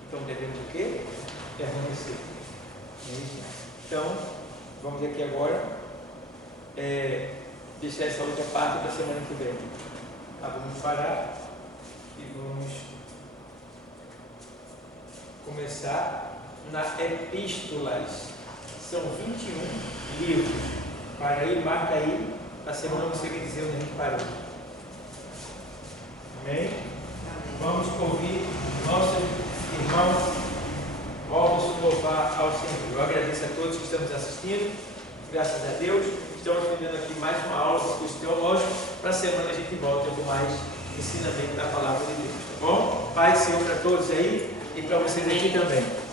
Então devemos o quê? Permanecer. Então, vamos aqui agora deixar essa outra parte para a semana que vem. Vamos parar e vamos começar na Epístolas. São 21 livros. Para aí, marca aí. Na semana você vai dizer onde a gente parou. Amém? Vamos ouvir nosso irmão. Vamos louvar ao Senhor. Eu agradeço a todos que estão nos assistindo. Graças a Deus. Estamos fazendo aqui mais uma aula de curso teológico. Para a semana a gente volta com mais ensinamento da palavra de Deus. Tá bom? Pai e Senhor para todos aí e para vocês aqui também.